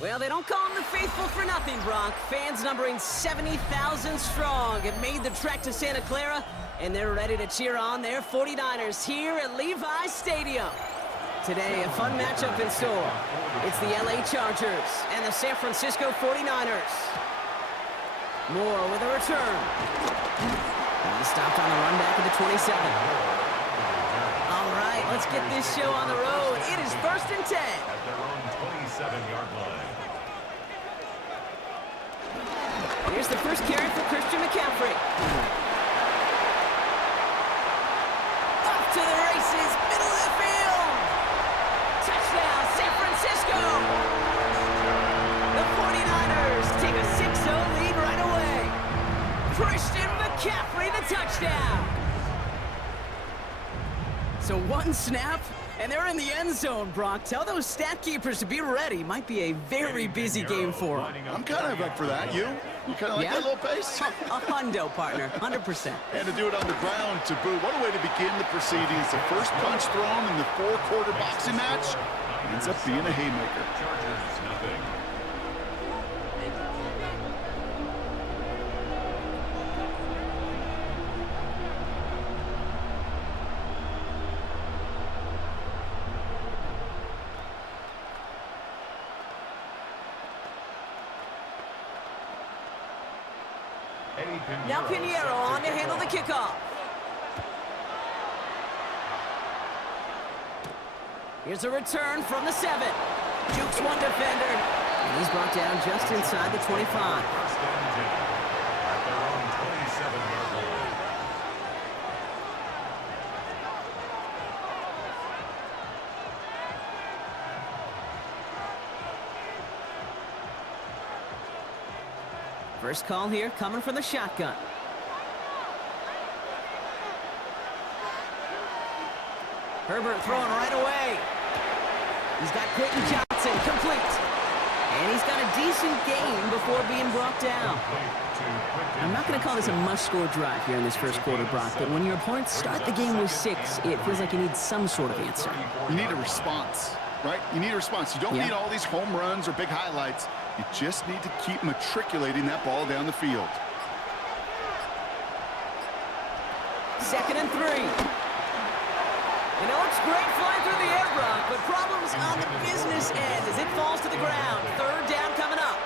Well, they don't call them the faithful for nothing, Brock. Fans numbering 70,000 strong have made the trek to Santa Clara, and they're ready to cheer on their 49ers here at Levi's Stadium. Today, a fun matchup in store. It's the LA Chargers and the San Francisco 49ers. Moore with a return. He stopped on the run back at the 27. All right, let's get this show on the road. It is 1st and 10. At their own 27-yard line. Here's the first carry for Christian McCaffrey. Off to the races, middle of the field. Touchdown, San Francisco. The 49ers take a 6-0 lead right away. Christian McCaffrey, the touchdown. So one snap, and they're in the end zone, Brock. Tell those stat keepers to be ready. Might be a very busy game for them. I'm kind of up for that. You kind of like that little pace? A hundo, partner, 100%. And to do it on the ground to boot. What a way to begin the proceedings. The first punch thrown in the 4-quarter boxing match ends up being a haymaker. Chargers, nothing. Now Pinheiro on to handle the kickoff. Here's a return from the 7. Jukes one defender. And he's brought down just inside the 25. First and 10. At their own 27-yard line. First call here coming from the shotgun. Herbert throwing right away. He's got Quentin Johnson complete. And he's got a decent gain before being brought down. I'm not going to call this a must-score drive here in this first quarter, Brock, but when your opponents start the game with 6, it feels like you need some sort of answer. You need a response, right? You need a response. You don't need all these home runs or big highlights. You just need to keep matriculating that ball down the field. 2nd and 3. And it looks great flying through the air, Brock, but problems on the business end as it falls to the ground. 3rd down coming up.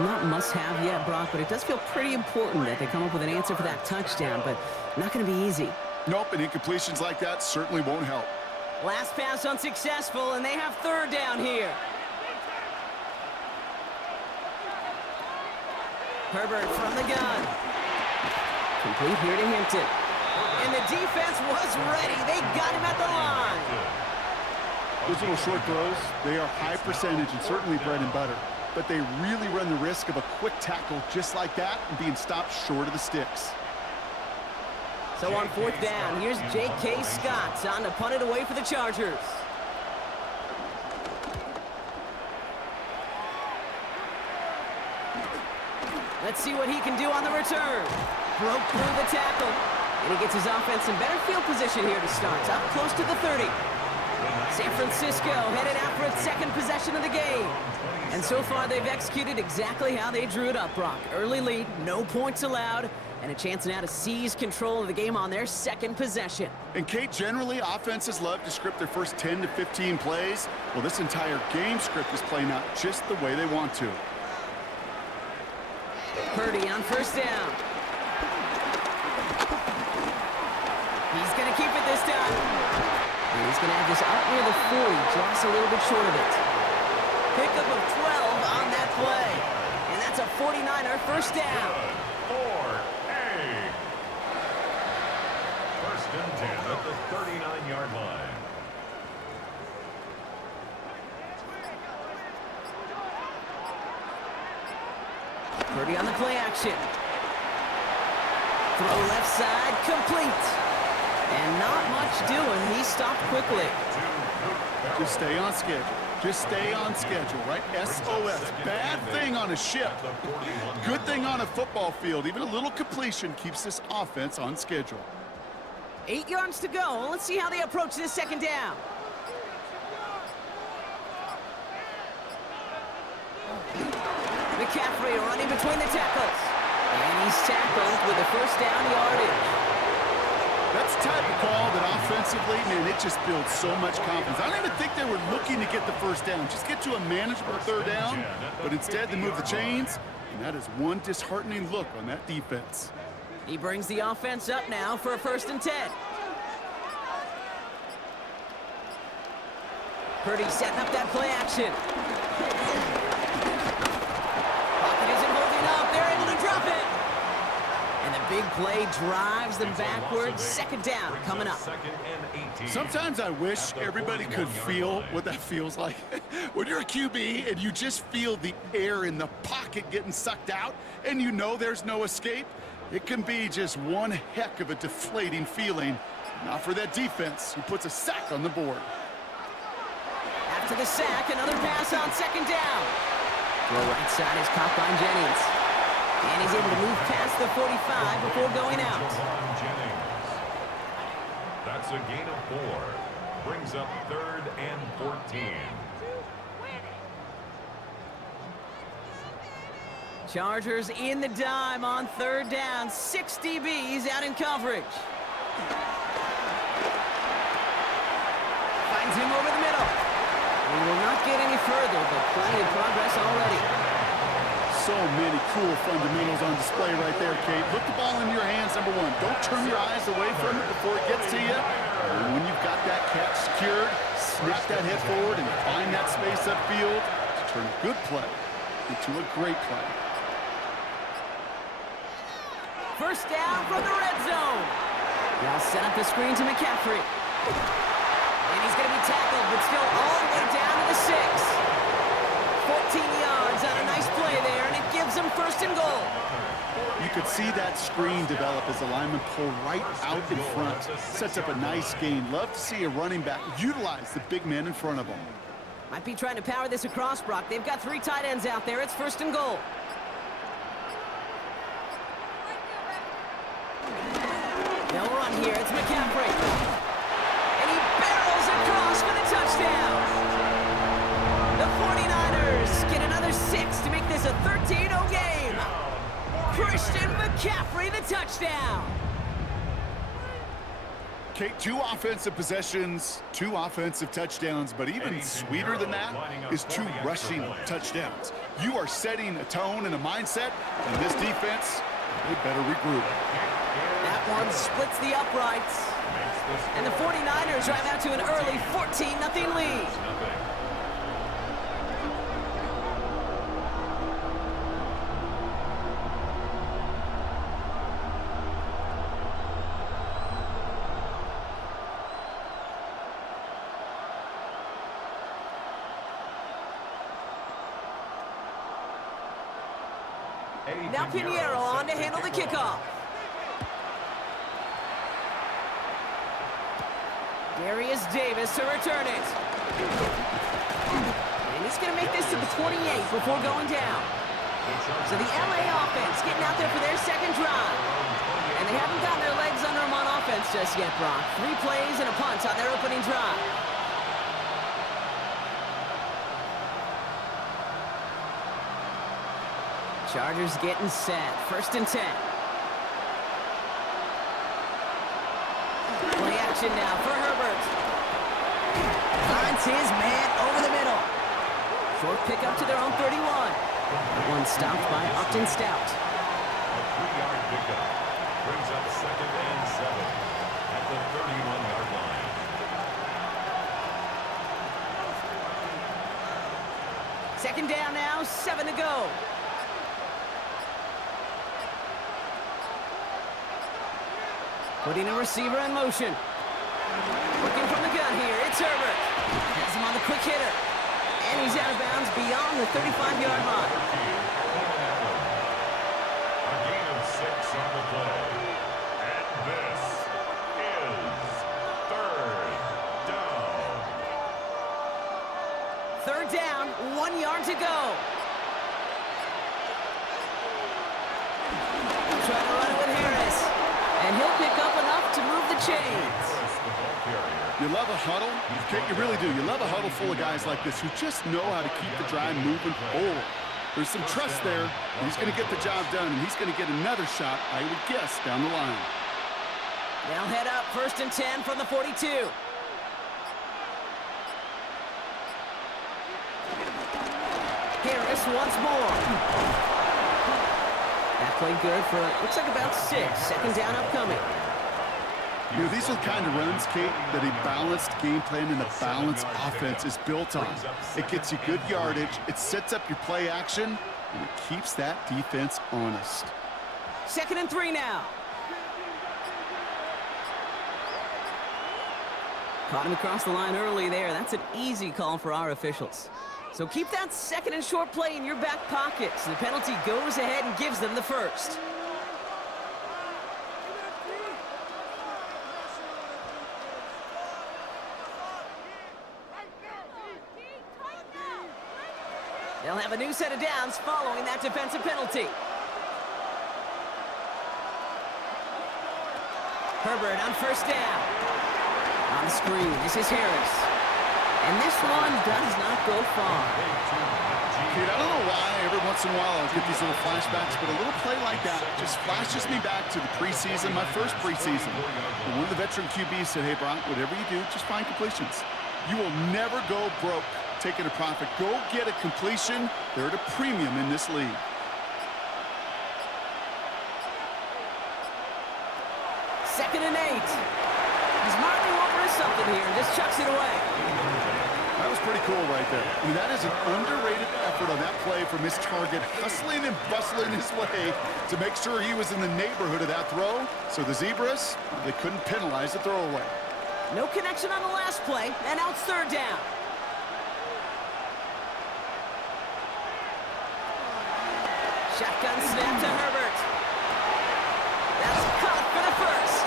Not must-have yet, Brock, but it does feel pretty important that they come up with an answer for that touchdown, but not going to be easy. Nope, and incompletions like that certainly won't help. Last pass unsuccessful, and they have 3rd down here. Herbert from the gun. Complete here to Hampton. And the defense was ready. They got him at the line. Those little short throws, they are high percentage and certainly bread and butter. But they really run the risk of a quick tackle just like that and being stopped short of the sticks. So on 4th down, here's J.K. Scott on to punt it away for the Chargers. Let's see what he can do on the return. Broke through the tackle. And he gets his offense in better field position here to start. Up close to the 30. San Francisco headed out for its 2nd possession of the game. And so far, they've executed exactly how they drew it up, Brock. Early lead, no points allowed, and a chance now to seize control of the game on their 2nd possession. And, Kate, generally, offenses love to script their first 10 to 15 plays. Well, this entire game script is playing out just the way they want to. Purdy on 1st down. He's going to keep it this time. And he's going to have this out near the 40, just a little bit short of it. Pickup of 12 on that play. And that's a 49er 1st down. 4A. First and 10 at the 39-yard line. Purdy on the play action. Throw left side, complete. And not much doing. He stopped quickly. Just stay on schedule. Just stay on schedule, right? SOS. Bad thing on a ship. Good thing on a football field. Even a little completion keeps this offense on schedule. 8 yards to go. Let's see how they approach this 2nd down. McCaffrey running between the tackles. And he's tackled with a first down yardage. That's the type of call that offensively, man, it just builds so much confidence. I don't even think they were looking to get the first down, just get to a manageable third down, but instead they move the chains, and that is one disheartening look on that defense. He brings the offense up now for a 1st and 10. Purdy setting up that play action. Pocket isn't holding up. They're able to drop it. And the big play drives them backwards. 2nd down coming up. Sometimes I wish everybody could feel what that feels like. When you're a QB and you just feel the air in the pocket getting sucked out and you know there's no escape, it can be just one heck of a deflating feeling. Not for that defense who puts a sack on the board. After the sack, another pass on 2nd down. Throw right side is caught by Jennings. And he's able to move past the 45 before going out. That's a gain of 4. Brings up 3rd and 14. Chargers in the dime on 3rd down. 6 DBs out in coverage. Finds him over the middle. We will not get any further, but plenty of progress already. So many cool fundamentals on display right there, Kate. Put the ball in your hands, number one. Don't turn your eyes away from it before it gets to you. And when you've got that catch secured, snap that head forward and find that space upfield to turn a good play into a great play. 1st down from the red zone. They'll set up the screen to McCaffrey. And he's going to be tackled, but still all the way down to the 6. 14 yards on a nice play there, and it gives them 1st and goal. You could see that screen develop as the lineman pull right out in front. Sets up a nice gain. Love to see a running back utilize the big man in front of him. Might be trying to power this across, Brock. They've got 3 tight ends out there. It's 1st and goal. They'll run here. It's McCaffrey. And he barrels across for the touchdown. The 49ers get another 6 to make this a 13-0 game. Christian McCaffrey, the touchdown. Kate, 2 offensive possessions, 2 offensive touchdowns, but even sweeter than that is 2 rushing touchdowns. You are setting a tone and a mindset, and this defense, they better regroup. That one splits the uprights. And the 49ers drive out to an early 14-0 lead. Now Pinheiro on to handle the kickoff. Darius Davis to return it. And he's going to make this to the 28 before going down. So the LA offense getting out there for their 2nd drive. And they haven't gotten their legs under them on offense just yet, Brock. 3 plays and a punt on their opening drive. Chargers getting set. 1st and 10. Play action now for Herbert. Finds his man over the middle. Short pickup to their own 31. One stopped by Upton Stout. A 3-yard pickup. Brings up 2nd and 7 at the 31-yard line. Second down now, 7 to go. Putting a receiver in motion. Working from the gun here, it's Herbert. Has him on the quick hitter. And he's out of bounds beyond the 35-yard line. A gain of 6 on the play. And this is 3rd down. 3rd down, 1 yard to go. Trying to run it with Harris. And he'll pick up enough to move the chains. You love a huddle? You really do. You love a huddle full of guys like this who just know how to keep the drive moving forward. There's some trust there. He's going to get the job done, and he's going to get another shot, I would guess, down the line. They'll head up 1st and 10 from the 42. Harris once more. That played good for, looks like about 6. 2nd down upcoming. You know, these are the kind of runs, Kate, that a balanced game plan and a balanced offense is built on. It gets you good yardage, it sets up your play action, and it keeps that defense honest. 2nd and 3 now. Caught him across the line early there. That's an easy call for our officials. So keep that 2nd and short play in your back pocket so the penalty goes ahead and gives them the first. They'll have a new set of downs following that defensive penalty. Herbert on 1st down. On the screen, this is Harris. And this one does not go far. Kate, I don't know why every once in a while I'll get these little flashbacks, but a little play like that just flashes me back to the preseason, my first preseason. And one of the veteran QBs said, hey, Brock, whatever you do, just find completions. You will never go broke taking a profit. Go get a completion. They're at a premium in this league. Second and 8. He's marking over something here and just chucks it away. That was pretty cool right there. I mean, that is an underrated effort on that play from his target, hustling and bustling his way to make sure he was in the neighborhood of that throw. So the Zebras, they couldn't penalize the throwaway. No connection on the last play, and now it's 3rd down. Shotgun snap to Herbert. That's caught for the first.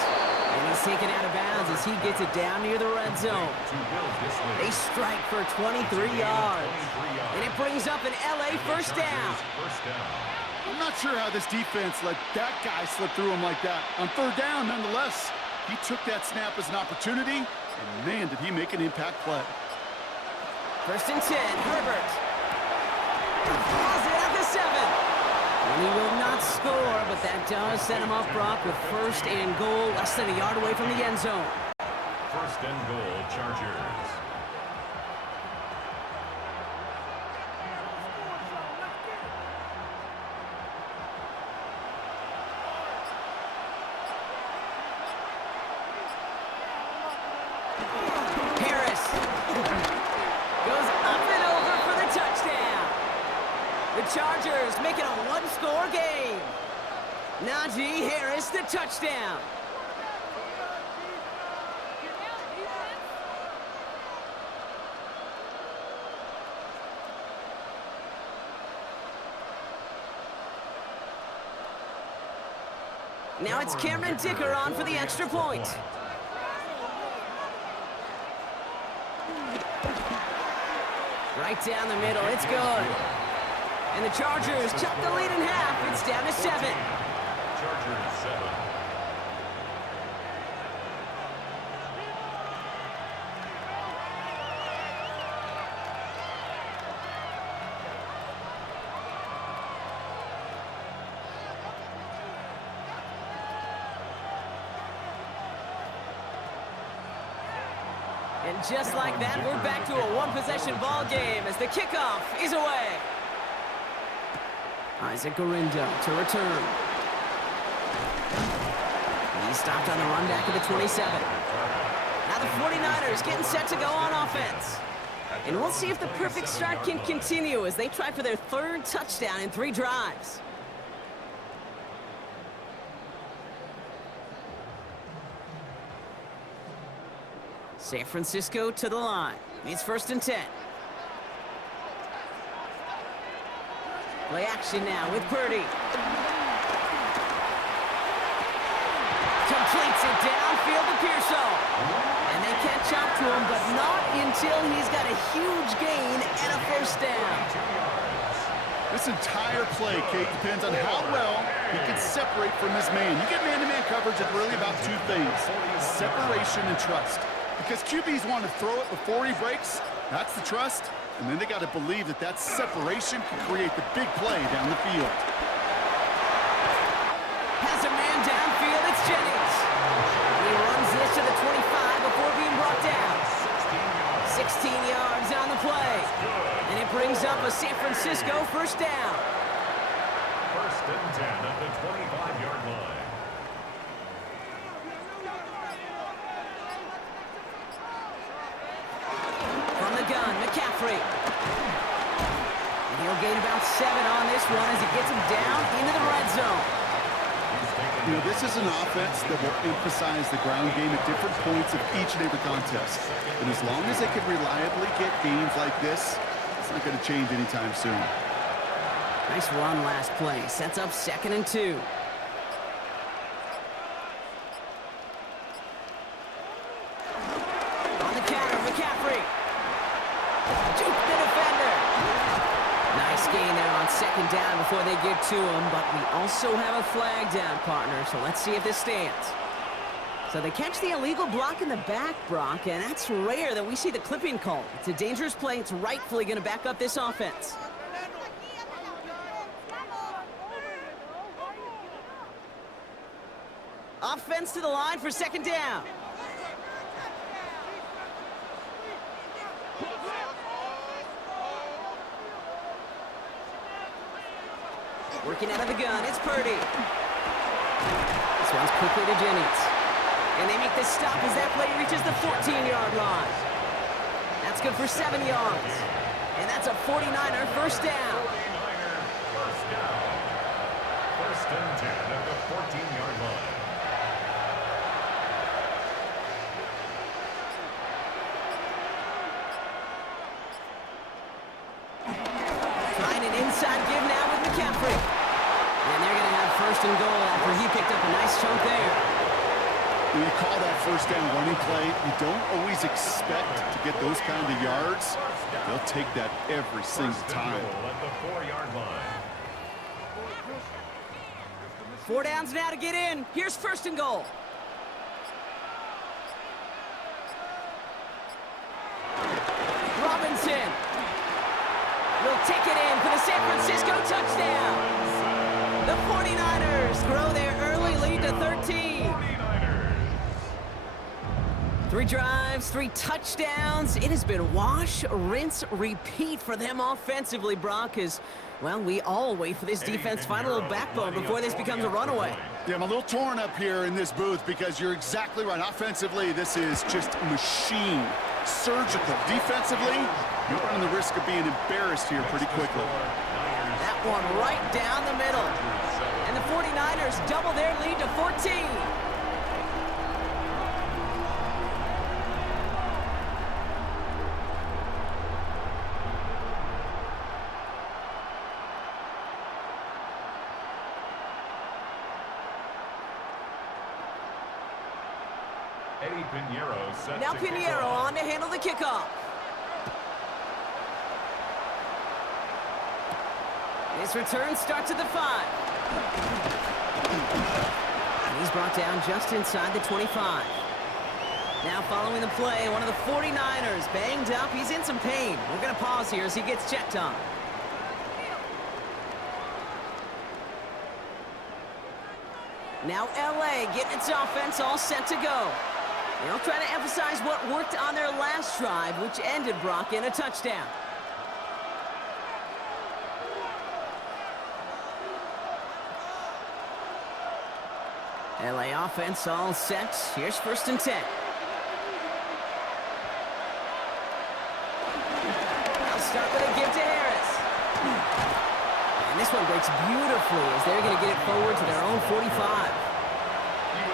And he's taken out of bounds as he gets it down near the red zone. They strike for 23 yards. And it brings up an LA 1st down. I'm not sure how this defense let that guy slip through him like that. On 3rd down, nonetheless, he took that snap as an opportunity, and man, did he make an impact play. 1st and 10, Herbert. Pause it at the 7. And he will not score, but that does set him up, Brock, with 1st and goal, less than a yard away from the end zone. 1st and goal, Chargers. Harris goes up and over for the touchdown. The Chargers make it a 1-score game. Najee Harris, the touchdown. Now it's Cameron Dicker on for the extra point. Right down the middle, it's good. And the Chargers chop the lead in half. It's down to 7. Chargers 7. And just like that, we're back to a one-possession ball game as the kickoff is away. Isaac Garindo to return. He's stopped on the run back of the 27. Now the 49ers getting set to go on offense. And we'll see if the perfect start can continue as they try for their 3rd touchdown in 3 drives. San Francisco to the line. It's 1st and 10. Play action now with Purdy. Completes it downfield to Pearsall. And they catch up to him, but not until he's got a huge gain and a 1st down. This entire play, Kate, depends on how well he can separate from his man. You get man-to-man coverage, it's really about 2 things: separation and trust. Because QBs want to throw it before he breaks. That's the trust. And then they got to believe that that separation can create the big play down the field. Has a man downfield, it's Jennings. He runs this to the 25 before being brought down. 16 yards on the play. And it brings up a San Francisco first down. First and 10 at the 25-yard line. From the gun, McCaffrey. And he'll gain about 7 on this one as he gets him down into the red zone. You know, this is an offense that will emphasize the ground game at different points of each and every contest. And as long as they can reliably get gains like this, it's not going to change anytime soon. Nice run last play. Sets up 2nd and 2. On the counter, McCaffrey. Juke the defender. Nice gain there on 2nd down before they get to him, but we also have a flag down, partner, so let's see if this stands. So they catch the illegal block in the back, Brock, and that's rare that we see the clipping call. It's a dangerous play. It's rightfully going to back up this offense. Offense to the line for 2nd down. Working out of the gun, it's Purdy. This one's quickly to Jennings. And they make the stop as that play reaches the 14-yard line. That's good for 7 yards. And that's a 49er first down. 49er first down. First and 10 at the 14-yard line. Trying an inside give now with McCaffrey. And they're going to have 1st and goal after he picked up a nice chunk there. When you call that first down running play, you don't always expect to get those kind of yards. They'll take that every single time. At the 4-yard line. 4 downs now to get in. Here's 1st and goal. Robinson will take it in for the San Francisco touchdown. The 49ers grow their early lead to 13. 3 drives, 3 touchdowns. It has been wash, rinse, repeat for them offensively, Brock, as, well, we all wait for this defense to find a little backbone before this becomes a runaway. Yeah, I'm a little torn up here in this booth because you're exactly right. Offensively, this is just machine. Surgical. Defensively, you're running the risk of being embarrassed here pretty quickly. That one right down the middle. And the 49ers double their lead to 14. Now Pinheiro on to handle the kickoff. This return starts at the 5. And he's brought down just inside the 25. Now following the play, one of the 49ers banged up. He's in some pain. We're going to pause here as he gets checked on. Now LA getting its offense all set to go. They'll try to emphasize what worked on their last drive, which ended, Brock, in a touchdown. LA offense all set. Here's 1st and 10. They'll start with a give to Harris. And this one breaks beautifully as they're going to get it forward to their own 45.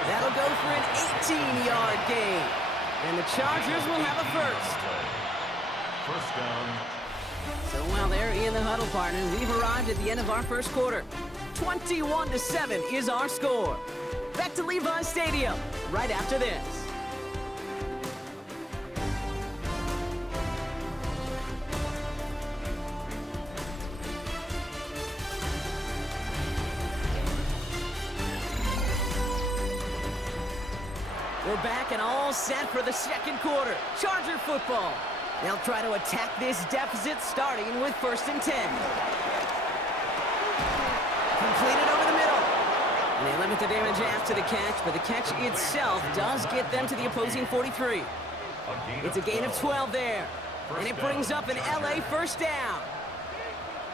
That'll go for an 18-yard gain. And the Chargers will have a first. First down. So while they're in the huddle, partner, we've arrived at the end of our first quarter. 21-7 is our score. Back to Levi Stadium right after this. We're back and all set for the second quarter. Charger football. They'll try to attack this deficit, starting with 1st and 10. Completed over the middle. And they limit the damage after the catch, but the catch itself does get them to the opposing 43. It's a gain of 12 there. And it brings up an LA first down.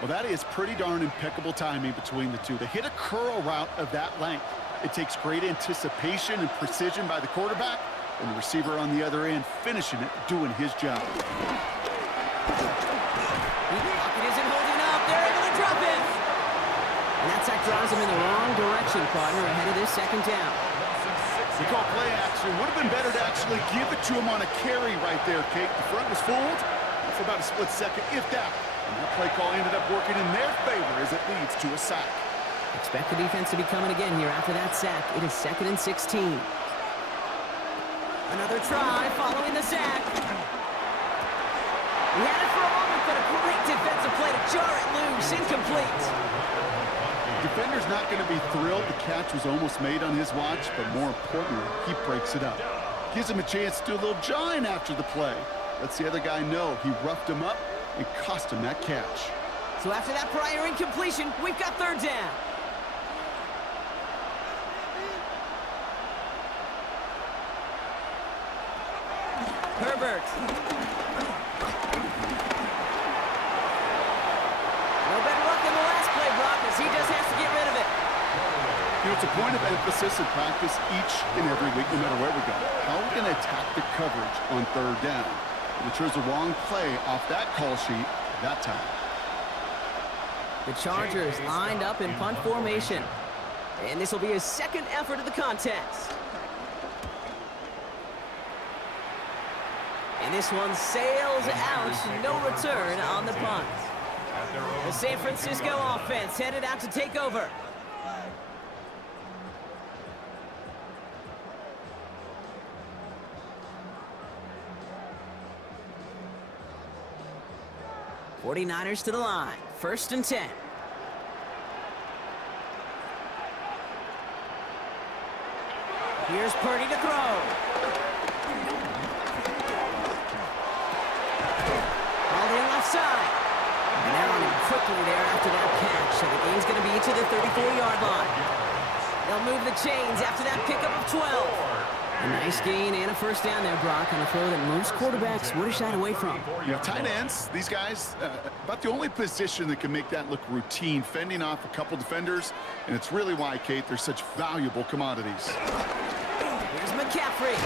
Well, that is pretty darn impeccable timing between the two. To hit a curl route of that length, it takes great anticipation and precision by the quarterback, and the receiver on the other end finishing it, doing his job. The pocket isn't holding up. They're able to drop it. And that sack drives him in the wrong direction, partner, ahead of this 2nd down. We call play action. Would have been better to actually give it to him on a carry right there, Kate. The front was fooled for about a split second, if that. And that play call ended up working in their favor as it leads to a sack. Expect the defense to be coming again here after that sack. It is 2nd and 16. Another try following the sack. He had it for a moment, but a great defensive play to jar it loose. Incomplete. Defender's not going to be thrilled the catch was almost made on his watch, but more importantly, he breaks it up. Gives him a chance to do a little jawing after the play. Lets the other guy know he roughed him up and cost him that catch. So after that prior incompletion, we've got 3rd down. Herbert. No better luck than the last play, Brock, as he just has to get rid of it. You know, it's a point of emphasis in practice each and every week, no matter where we go. How are we going to attack the coverage on 3rd down? And it chose the wrong play off that call sheet that time. The Chargers lined up in punt formation. And this will be his 2nd effort of the contest. And this one sails out, no return on the punt. The San Francisco offense headed out to take over. '49ers to the line, 1st and 10. Here's Purdy to throw. Side. And they're on him quickly there after that catch. So the game's going to be to the 34-yard line. They'll move the chains after that pickup of 12. A nice gain and a first down there, Brock, on a throw that most quarterbacks would have shied away from. You know, tight ends, these guys, about the only position that can make that look routine, fending off a couple defenders, and it's really why, Kate, they're such valuable commodities. Here's McCaffrey.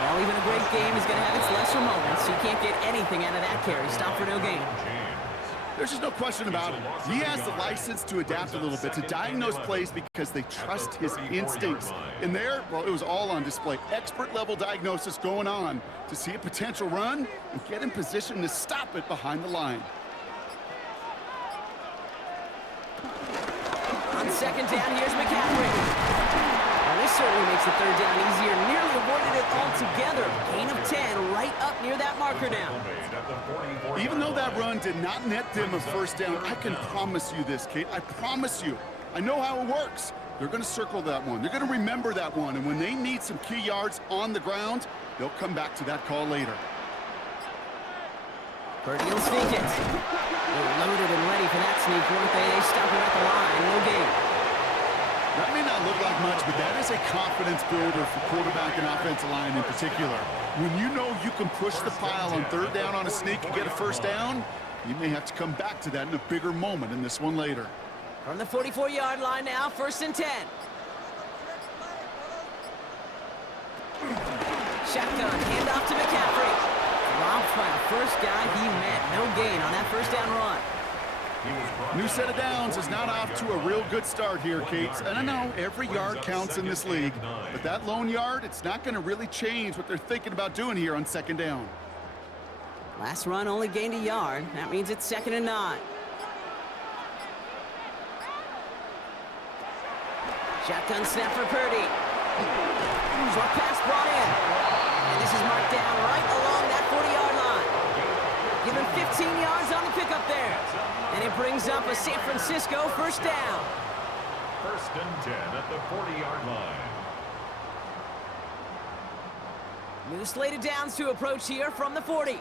Well, even a great game is going to have its lesser moments. You can't get anything out of that carry. Stop for no gain. There's just no question about it. He has the license to adapt a little bit, to diagnose plays because they trust his instincts. And there, well, it was all on display. Expert-level diagnosis going on to see a potential run and get in position to stop it behind the line. On 2nd down, here's McCaffrey. This certainly makes the 3rd down easier. Nearly avoided it altogether. Gain of 10 right up near that marker now. Even though that run did not net them a first down, I can promise you this, Kate. I promise you. I know how it works. They're going to circle that one. They're going to remember that one. And when they need some key yards on the ground, they'll come back to that call later. Purdy will sneak it. They're loaded and ready for that sneak, weren't they? They stop him at the line. No gain. That may not look like much, but that is a confidence builder for quarterback and offensive line in particular. When you know you can push the pile on 3rd down on a sneak and get a first down, you may have to come back to that in a bigger moment in this one later. From the 44-yard line now, 1st and 10. Shotgun, handoff to McCaffrey. Dropped by the first guy he met. No gain on that first down run. New set of downs is not off to a real good start here, Kate. And I know every yard counts in this league, but that lone yard, it's not going to really change what they're thinking about doing here on 2nd down. Last run only gained a yard. That means it's 2nd and 9. Shotgun snap for Purdy. Short pass brought in. And this is marked down right along that 40-yard line. Given 15 yards on the pickup there. And it brings up a San Francisco first down. 1st and 10 at the 40-yard line. New slated downs to approach here from the 40.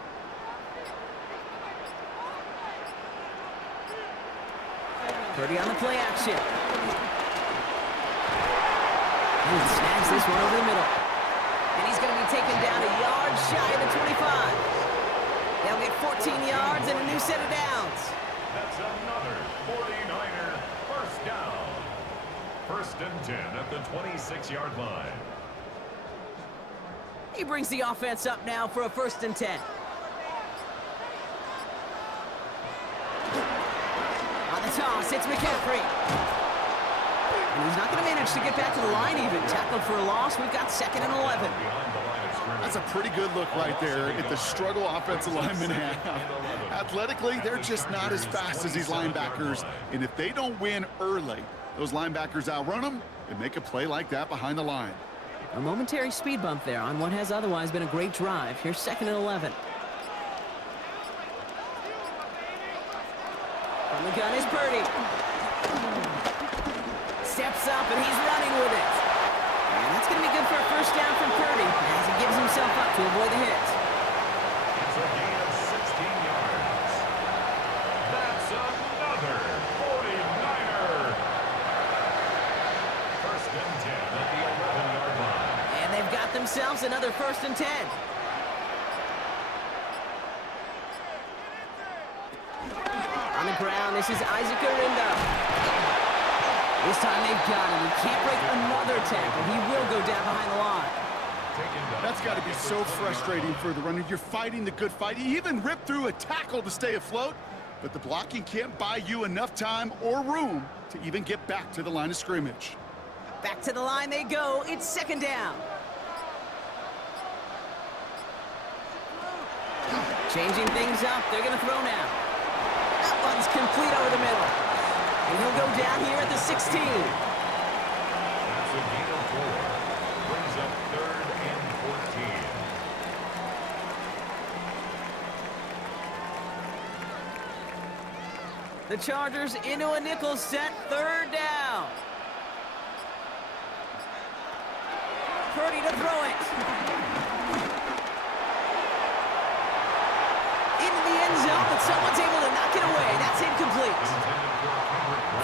Purdy on the play action. And he snags this one over the middle. And he's going to be taken down a yard shy of the 25. They'll get 14 yards and a new set of downs. That's another 49er first down. First and 10 at the 26-yard line. He brings the offense up now for a first and 10. On the toss, it's McCaffrey. And he's not going to manage to get back to the line even. Tackled for a loss. We've got 2nd and 11. That's a pretty good look right there at the struggle offensive linemen have. Athletically, they're just not as fast as these linebackers. And if they don't win early, those linebackers outrun them and make a play like that behind the line. A momentary speed bump there on what has otherwise been a great drive. Here's 2nd and 11. From the gun is Purdy. Steps up and he's running with it. And that's going to be good for a first down from Purdy as he gives himself up to avoid the hit. It's a gain of 16 yards. That's another 49er. First and 10 at the 11-yard line. And they've got themselves another first and 10. On the ground, this is Isaac Arinda. This time they've got him. He can't break another tackle. He will go down behind the line. That's got to be so frustrating for the runner. You're fighting the good fight. He even ripped through a tackle to stay afloat, but the blocking can't buy you enough time or room to even get back to the line of scrimmage. Back to the line they go. It's 2nd down. Changing things up. They're going to throw now. That one's complete over the middle. And he'll go down here at the 16. That's a gain of 4. Brings up 3rd and 14. The Chargers into a nickel set, 3rd down. Purdy to throw it. Into the end zone, but someone's able to knock it away. That's incomplete.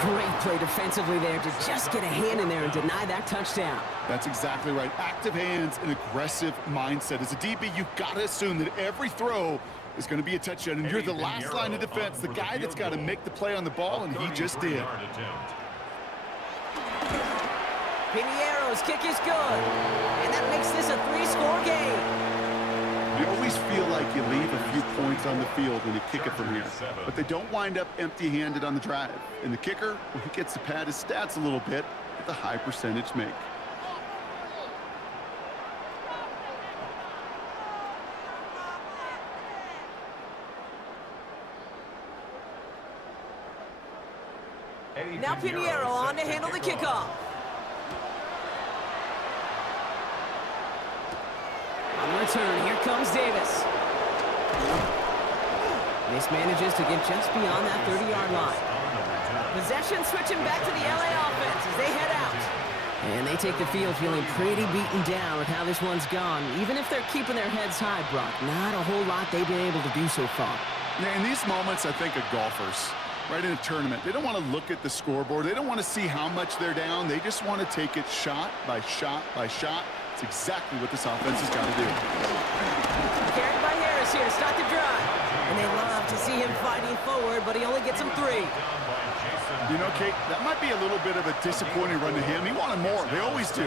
Great play defensively there to just get a hand in there and deny that touchdown. That's exactly right. Active hands and aggressive mindset. As a DB, you've got to assume that every throw is going to be a touchdown, and you're the last line of defense, the guy that's got to make the play on the ball, and he just did. Piniero's kick is good, and that makes this a 3-score game. You always feel like you leave a few points on the field when you kick it from here, but they don't wind up empty-handed on the drive. And the kicker, well, he gets to pad his stats a little bit with a high percentage make. Now Piniero on to handle the kickoff. On the return, here comes Davis. This manages to get just beyond that 30-yard line. Possession switching back to the LA offense as they head out. And they take the field feeling pretty beaten down with how this one's gone. Even if they're keeping their heads high, Brock, not a whole lot they've been able to do so far. Yeah, in these moments, I think of golfers. Right in a tournament, they don't want to look at the scoreboard. They don't want to see how much they're down. They just want to take it shot by shot by shot. It's exactly what this offense has got to do. Carried by Harris here to start the drive. And they love to see him fighting forward, but he only gets them 3. You know, Kate, that might be a little bit of a disappointing run to him. He wanted more. They always do.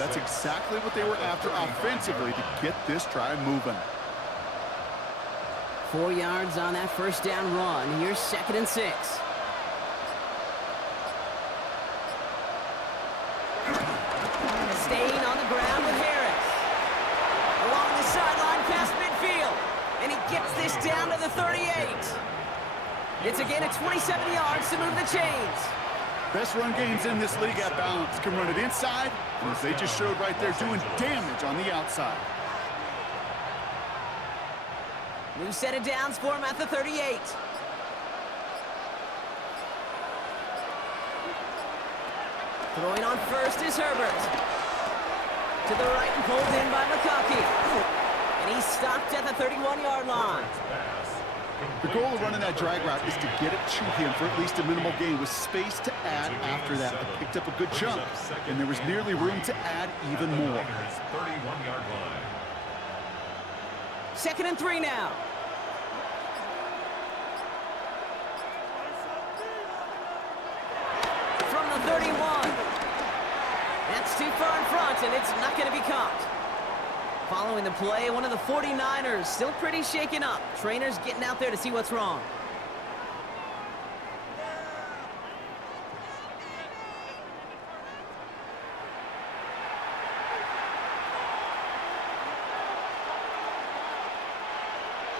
That's exactly what they were after offensively to get this drive moving. 4 yards on that first down run. Here's 2nd and 6. Staying on the ground with Harris. Along the sideline past midfield. And he gets this down to the 38. It's a gain of 27 yards to move the chains. Best run games in this league at balance. Can run it inside, and as they just showed right there, doing damage on the outside. New set of downs for him at the 38. Throwing on first is Herbert. To the right and pulled in by McConkey. And he's stopped at the 31-yard line. The goal of running that drag route is to get it to him for at least a minimal gain with space to add after that. I picked up a good chunk, and there was nearly room to add even more. 31-yard line. 2nd and 3 now. From the 31. That's too far in front, and it's not going to be caught. Following the play, one of the 49ers still pretty shaken up. Trainers getting out there to see what's wrong.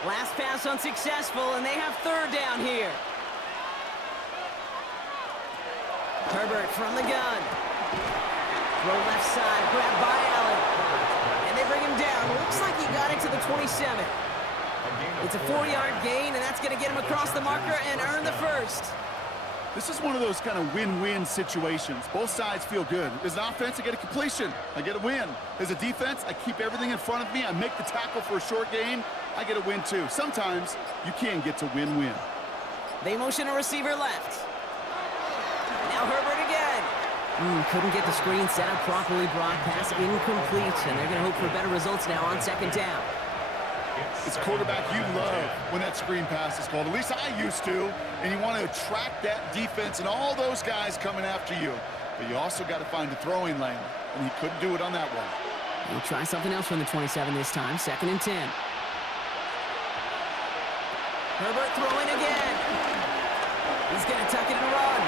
Last pass unsuccessful, and they have 3rd down here. Herbert from the gun. Throw left side, grabbed by Allen. And they bring him down. Looks like he got it to the 27. It's a 4-yard gain, and that's going to get him across the marker and earn the first. This is one of those kind of win-win situations. Both sides feel good. As an offense, I get a completion. I get a win. As a defense, I keep everything in front of me. I make the tackle for a short gain. I get a win, too. Sometimes you can get to win-win. They motion a receiver left. Now Herbert again. Couldn't get the screen set up properly, Brock. Pass incomplete, and they're going to hope for better results now on 2nd down. It's quarterback you love when that screen pass is called. At least I used to. And you want to attract that defense and all those guys coming after you. But you also got to find a throwing lane, and he couldn't do it on that one. We'll try something else from the 27 this time. 2nd and 10. Herbert throwing again. He's going to tuck it and run.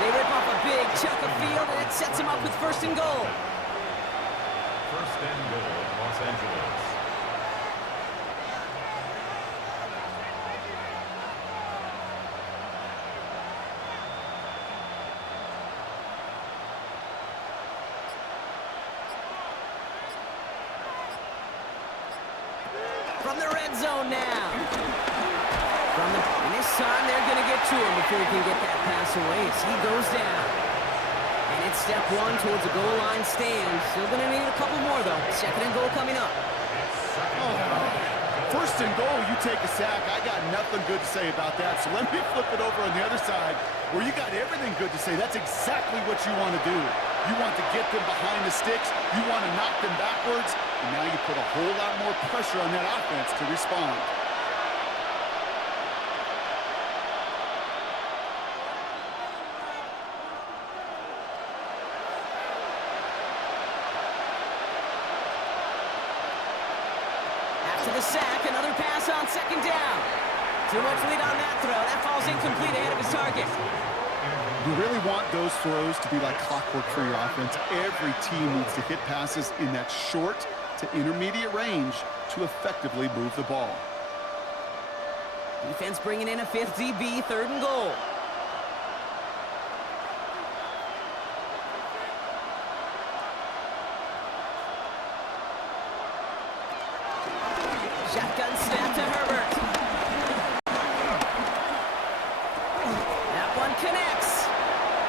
They rip off a big chunk of field, and it sets him up with 1st and goal. 1st and goal, Los Angeles. From the red zone now. And this time they're going to get to him before he can get that pass away as he goes down. And it's step 1 towards a goal line stand. Still going to need a couple more, though. 2nd and goal coming up. Oh, 1st and goal, you take a sack. I got nothing good to say about that. So let me flip it over on the other side where you got everything good to say. That's exactly what you want to do. You want to get them behind the sticks. You want to knock them backwards. And now you put a whole lot more pressure on that offense to respond. After the sack, another pass on 2nd down. Too much lead on that throw. That falls incomplete ahead of his target. You really want those throws to be like clockwork for your offense. Every team needs to hit passes in that short to intermediate range to effectively move the ball. Defense bringing in a 5th DB, 3rd and goal. Shotgun snap to Herbert. That one connects.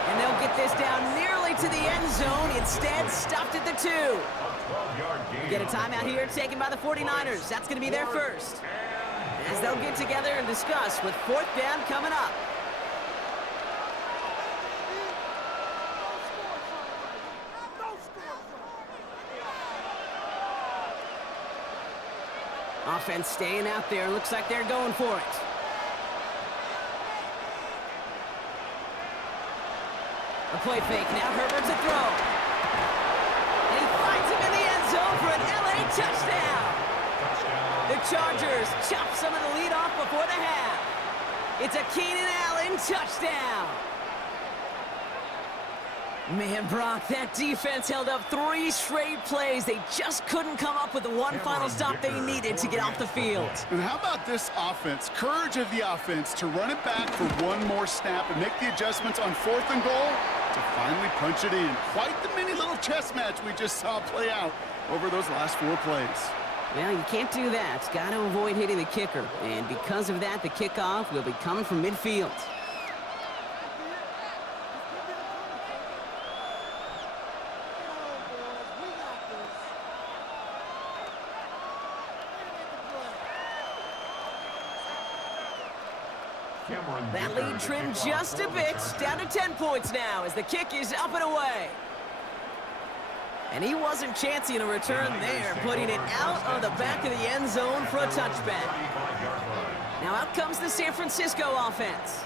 And they'll get this down nearly to the end zone. Instead, stopped at the 2. Get a timeout here taken by the 49ers. That's going to be their first. As they'll get together and discuss with 4th down coming up. Offense staying out there. Looks like they're going for it. A play fake. Now Herbert's a throw. And he finds him in the end zone for an LA touchdown. The Chargers chop some of the lead off before the half. It's a Keenan Allen touchdown. Man, Brock, that defense held up 3 straight plays. They just couldn't come up with the one final stop they needed to get off the field. And how about this offense? Courage of the offense to run it back for one more snap and make the adjustments on 4th and goal to finally punch it in. Quite the mini little chess match we just saw play out over those last 4 plays. Well, you can't do that. Got to avoid hitting the kicker. And because of that, the kickoff will be coming from midfield. That lead trimmed just a bit, down to 10 points now as the kick is up and away. And he wasn't chancing a return there, putting it out of the back of the end zone for a touchback. Now out comes the San Francisco offense.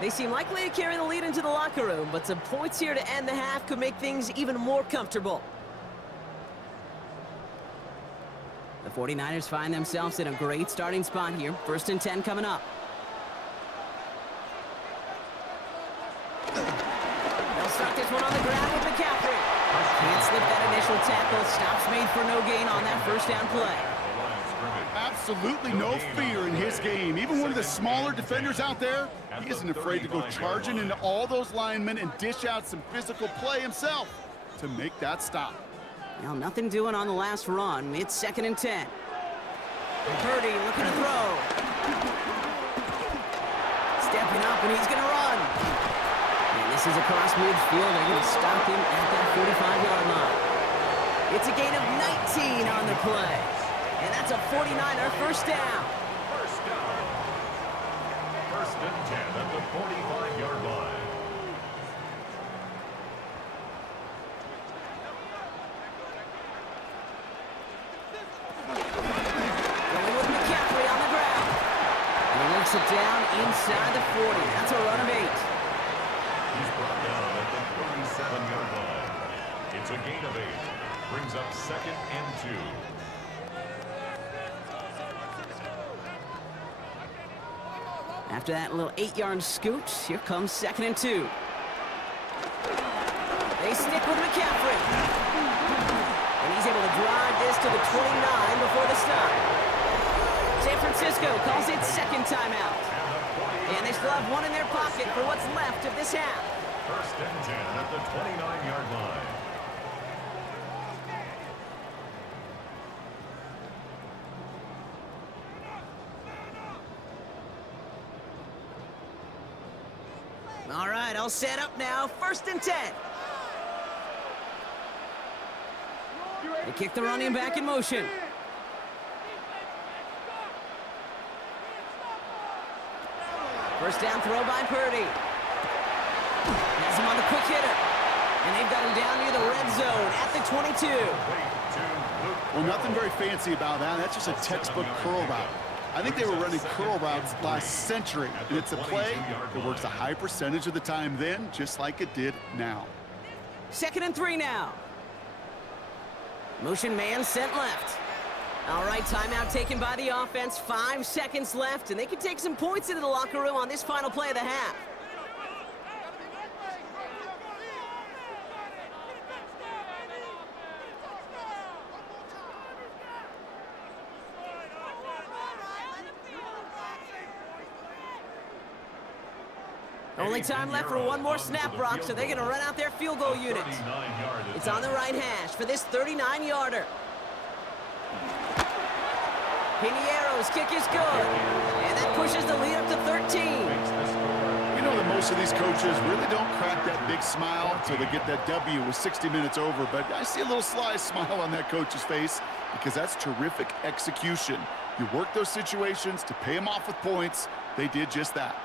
They seem likely to carry the lead into the locker room, but some points here to end the half could make things even more comfortable. The 49ers find themselves in a great starting spot here. 1st and 10 coming up. They'll start this one on the ground with McCaffrey. Can't slip that initial tackle. Stops made for no gain on that first down play. Absolutely no fear in his game. Even one of the smaller defenders out there, he isn't afraid to go charging into all those linemen and dish out some physical play himself to make that stop. Well, nothing doing on the last run. It's 2nd and 10. Purdy looking to throw. Stepping up, and he's going to run. And this is across midfield. They're going to stop him at that 45-yard line. It's a gain of 19 on the play. And that's a 49er first down. First down. 1st and 10 at the 45-yard line. Going with McCaffrey on the ground. And he works it down inside the 40. That's a run of 8. He's brought down at the 37-yard line. It's a gain of 8. Brings up 2nd and 2. After that little 8-yard scoot, here comes 2nd and 2. They stick with McCaffrey. And he's able to drive this to the 29 before the stop. San Francisco calls it 2nd timeout. And they still have one in their pocket for what's left of this half. 1st and 10 at the 29-yard line. All right, all set up now. 1st and 10. They kick the running back in motion. First down throw by Purdy. Has him on the quick hitter. And they've got him down near the red zone at the 22. Well, nothing very fancy about that. That's just a textbook curl route. I think they were running curl routes last century, and it's a play that works a high percentage of the time then, just like it did now. 2nd and 3 now. Motion man sent left. All right, timeout taken by the offense. 5 seconds left, and they can take some points into the locker room on this final play of the half. Only time left for one more snap, Brock, so they're going to run out their field goal units. It's on the right hash for this 39-yarder. Piniero's kick is good, and that pushes the lead up to 13. You know that most of these coaches really don't crack that big smile until they get that W with 60 minutes over, but I see a little sly smile on that coach's face because that's terrific execution. You work those situations to pay them off with points. They did just that.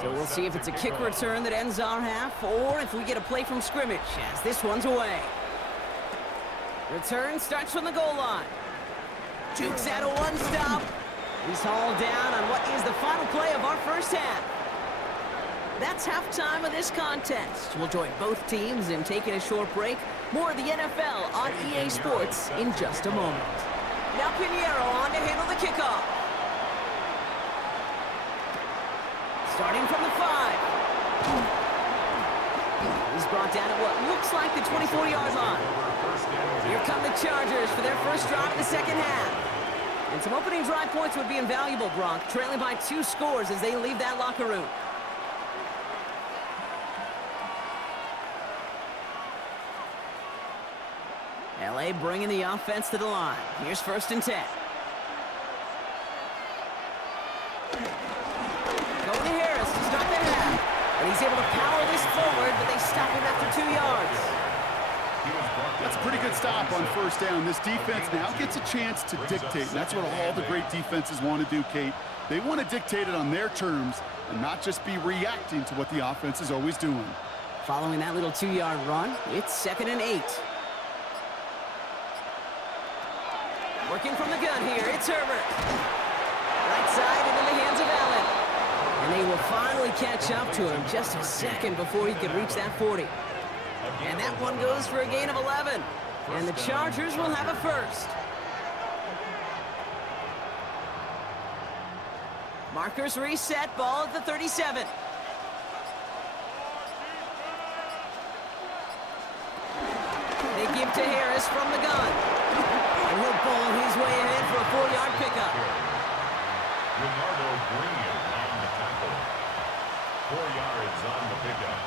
So we'll see if it's a kick return that ends our half, or if we get a play from scrimmage, as this one's away. Return starts from the goal line. Jukes out a one-stop. He's hauled down on what is the final play of our first half. That's halftime of this contest. We'll join both teams in taking a short break. More of the NFL on EA Sports in just a moment. Now Piniero on to handle the kickoff. Starting from the 5. He's brought down at what looks like the 24-yard line. Here come the Chargers for their first drive of the second half. And some opening drive points would be invaluable, Bronk, trailing by 2 scores as they leave that locker room. LA bringing the offense to the line. Here's 1st and 10. Going to Harris to start the half. And he's able to power this forward, but they stop him after 2 yards. That's a pretty good stop on first down. This defense now gets a chance to dictate. And that's what all the great defenses want to do, Kate. They want to dictate it on their terms and not just be reacting to what the offense is always doing. Following that little 2-yard run, it's 2nd and 8. Working from the gun here, it's Herbert. Right side into the hands of Allen. And they will finally catch up to him just a second before he could reach that 40. And that one goes for a gain of 11. And the Chargers will have a first. Markers reset, ball at the 37. They give to Harris from the gun. And he'll bowl his way ahead for a 4-yard pickup. Leonardo Green on the tackle. 4 yards on the pickup.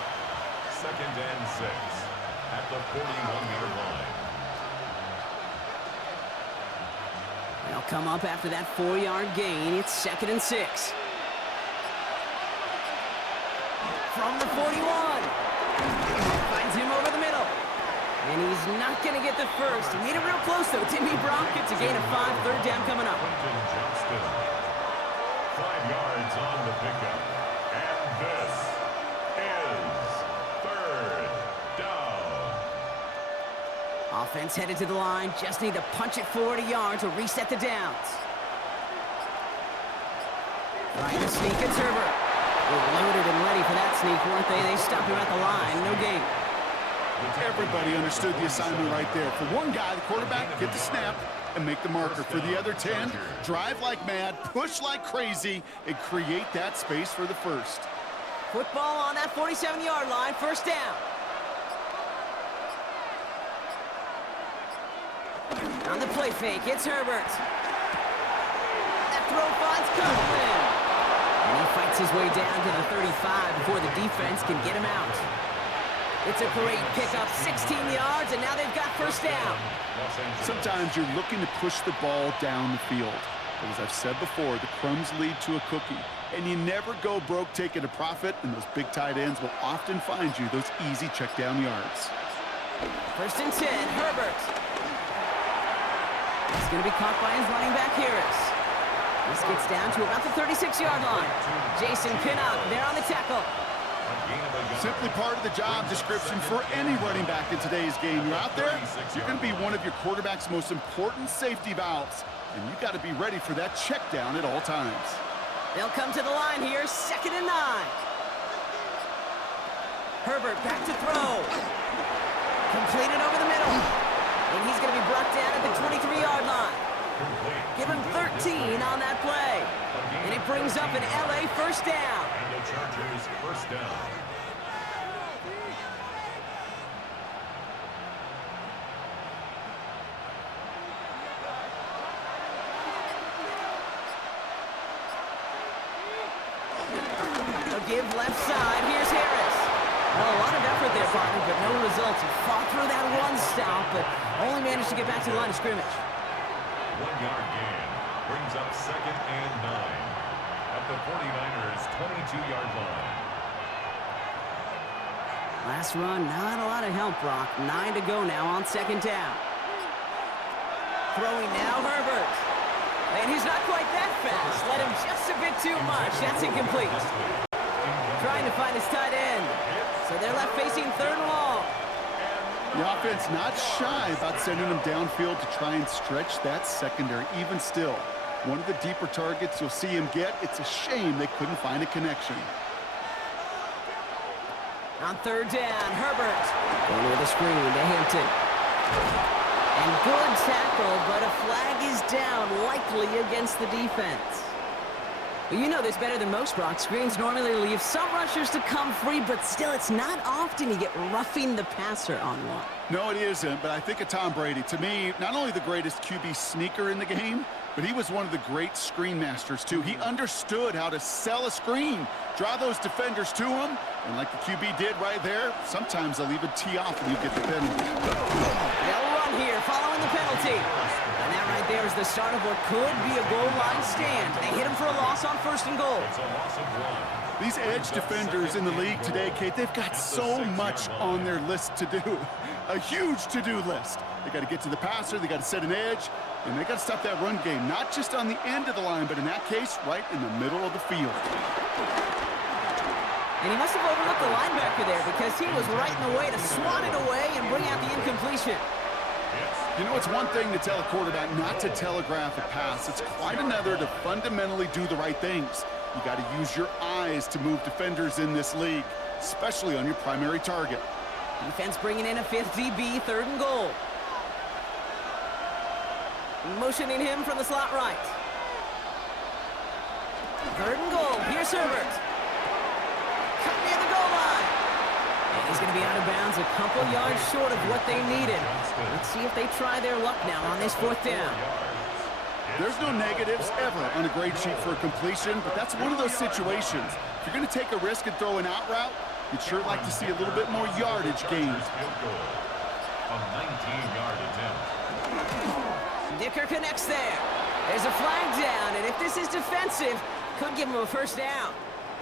2nd and 6 at the 41-yard line. They'll come up after that 4-yard gain. It's 2nd and 6. From the 41. Finds him over the middle. And he's not going to get the first. He made it real close, though, didn't he, Brock? It's a gain of 5, 3rd down coming up. 5 yards on the pickup. And this is 3rd down. Offense headed to the line. Just need to punch it 40 yards to reset the downs. Trying to sneak, it's Herbert. They're loaded and ready for that sneak, weren't they? They stopped him at the line. No gain. Everybody understood the assignment right there. For one guy, the quarterback, get the snap and make the marker. For the other 10, drive like mad, push like crazy, and create that space for the first. Football on that 47-yard line, 1st down. On the play fake, it's Herbert. That throw finds Copeland. And he fights his way down to the 35 before the defense can get him out. It's a great pickup, 16 yards, and now they've got 1st down. Sometimes you're looking to push the ball down the field. But as I've said before, the crumbs lead to a cookie. And you never go broke taking a profit, and those big tight ends will often find you those easy check down yards. 1st and 10, Herbert. He's going to be caught by his running back, Harris. This gets down to about the 36-yard line. Jason Pinnock there on the tackle. Simply part of the job description for any running back in today's game. You're out there, you're going to be one of your quarterback's most important safety valves. And you've got to be ready for that check down at all times. They'll come to the line here, 2nd and 9. Herbert back to throw. Completed over the middle. And he's going to be brought down at the 23-yard line. Give him 13 on that play. And it brings up an LA 1st down. And the Chargers 1st down. They'll give left side. Here's Harris. Well, a lot of effort there, partner, but no results. He fought through that one stop, but only managed to get back to the line of scrimmage. 1-yard gain brings up 2nd and 9 at the 49ers 22-yard line. Last run, not a lot of help, Brock. 9 to go now on 2nd down. Throwing now, Herbert. And he's not quite that fast. Let him just a bit too much. That's incomplete. Trying to find his tight end. So they're left facing 3rd and long. The offense not shy about sending them downfield to try and stretch that secondary. Even still, one of the deeper targets you'll see him get. It's a shame they couldn't find a connection. On 3rd down, Herbert. Going with a screen to Hampton. And good tackle, but a flag is down, likely against the defense. Well, you know this better than most, Brock. Screens normally leave some rushers to come free, but still, it's not often you get roughing the passer on one. No, it isn't, but I think of Tom Brady. To me, not only the greatest QB sneaker in the game, but he was one of the great screen masters, too. He understood how to sell a screen, draw those defenders to him, and like the QB did right there, sometimes they'll even tee off and you get the penalty. They'll run here, following the penalty. And that right there is the start of what could be a goal line stand. They hit him for a loss on 1st and goal. It's a loss of 1. These edge defenders in the league today, Kate, they've got so much on their list to do. A huge to-do list. They got to get to the passer, they got to set an edge, and they got to stop that run game, not just on the end of the line, but in that case, right in the middle of the field. And he must have overlooked the linebacker there because he was right in the way to swat it away and bring out the incompletion. You know, it's one thing to tell a quarterback not to telegraph a pass. It's quite another to fundamentally do the right things. You got to use your eyes to move defenders in this league, especially on your primary target. Defense bringing in a fifth DB, 3rd and goal. Motioning him from the slot right. 3rd and goal. Here's Herbert. Cut near the goal line. And he's going to be out of bounds a couple yards short of what they needed. Let's see if they try their luck now on this 4th down. There's no negatives ever on a grade sheet for a completion, but that's one of those situations. If you're going to take a risk and throw an out route, you'd sure like to see a little bit more yardage gained. A 19-yard attempt. Dicker connects there. There's a flag down, and if this is defensive, could give him a 1st down.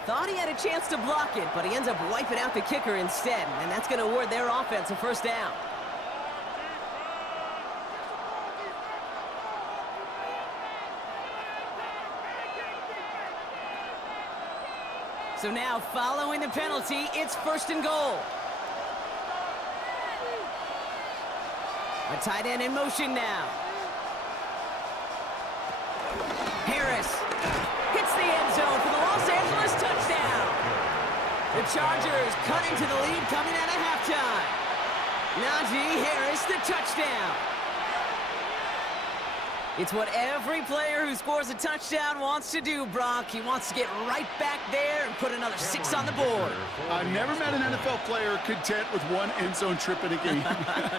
Thought he had a chance to block it, but he ends up wiping out the kicker instead, and that's going to award their offense a 1st down. So now, following the penalty, it's 1st and goal. A tight end in motion now. Harris hits the end zone for the Los Angeles touchdown. The Chargers cut into the lead coming out of halftime. Najee Harris, the touchdown. It's what every player who scores a touchdown wants to do, Brock. He wants to get right back there and put another 6 on the board. I've never met an NFL player content with one end zone trip in a game.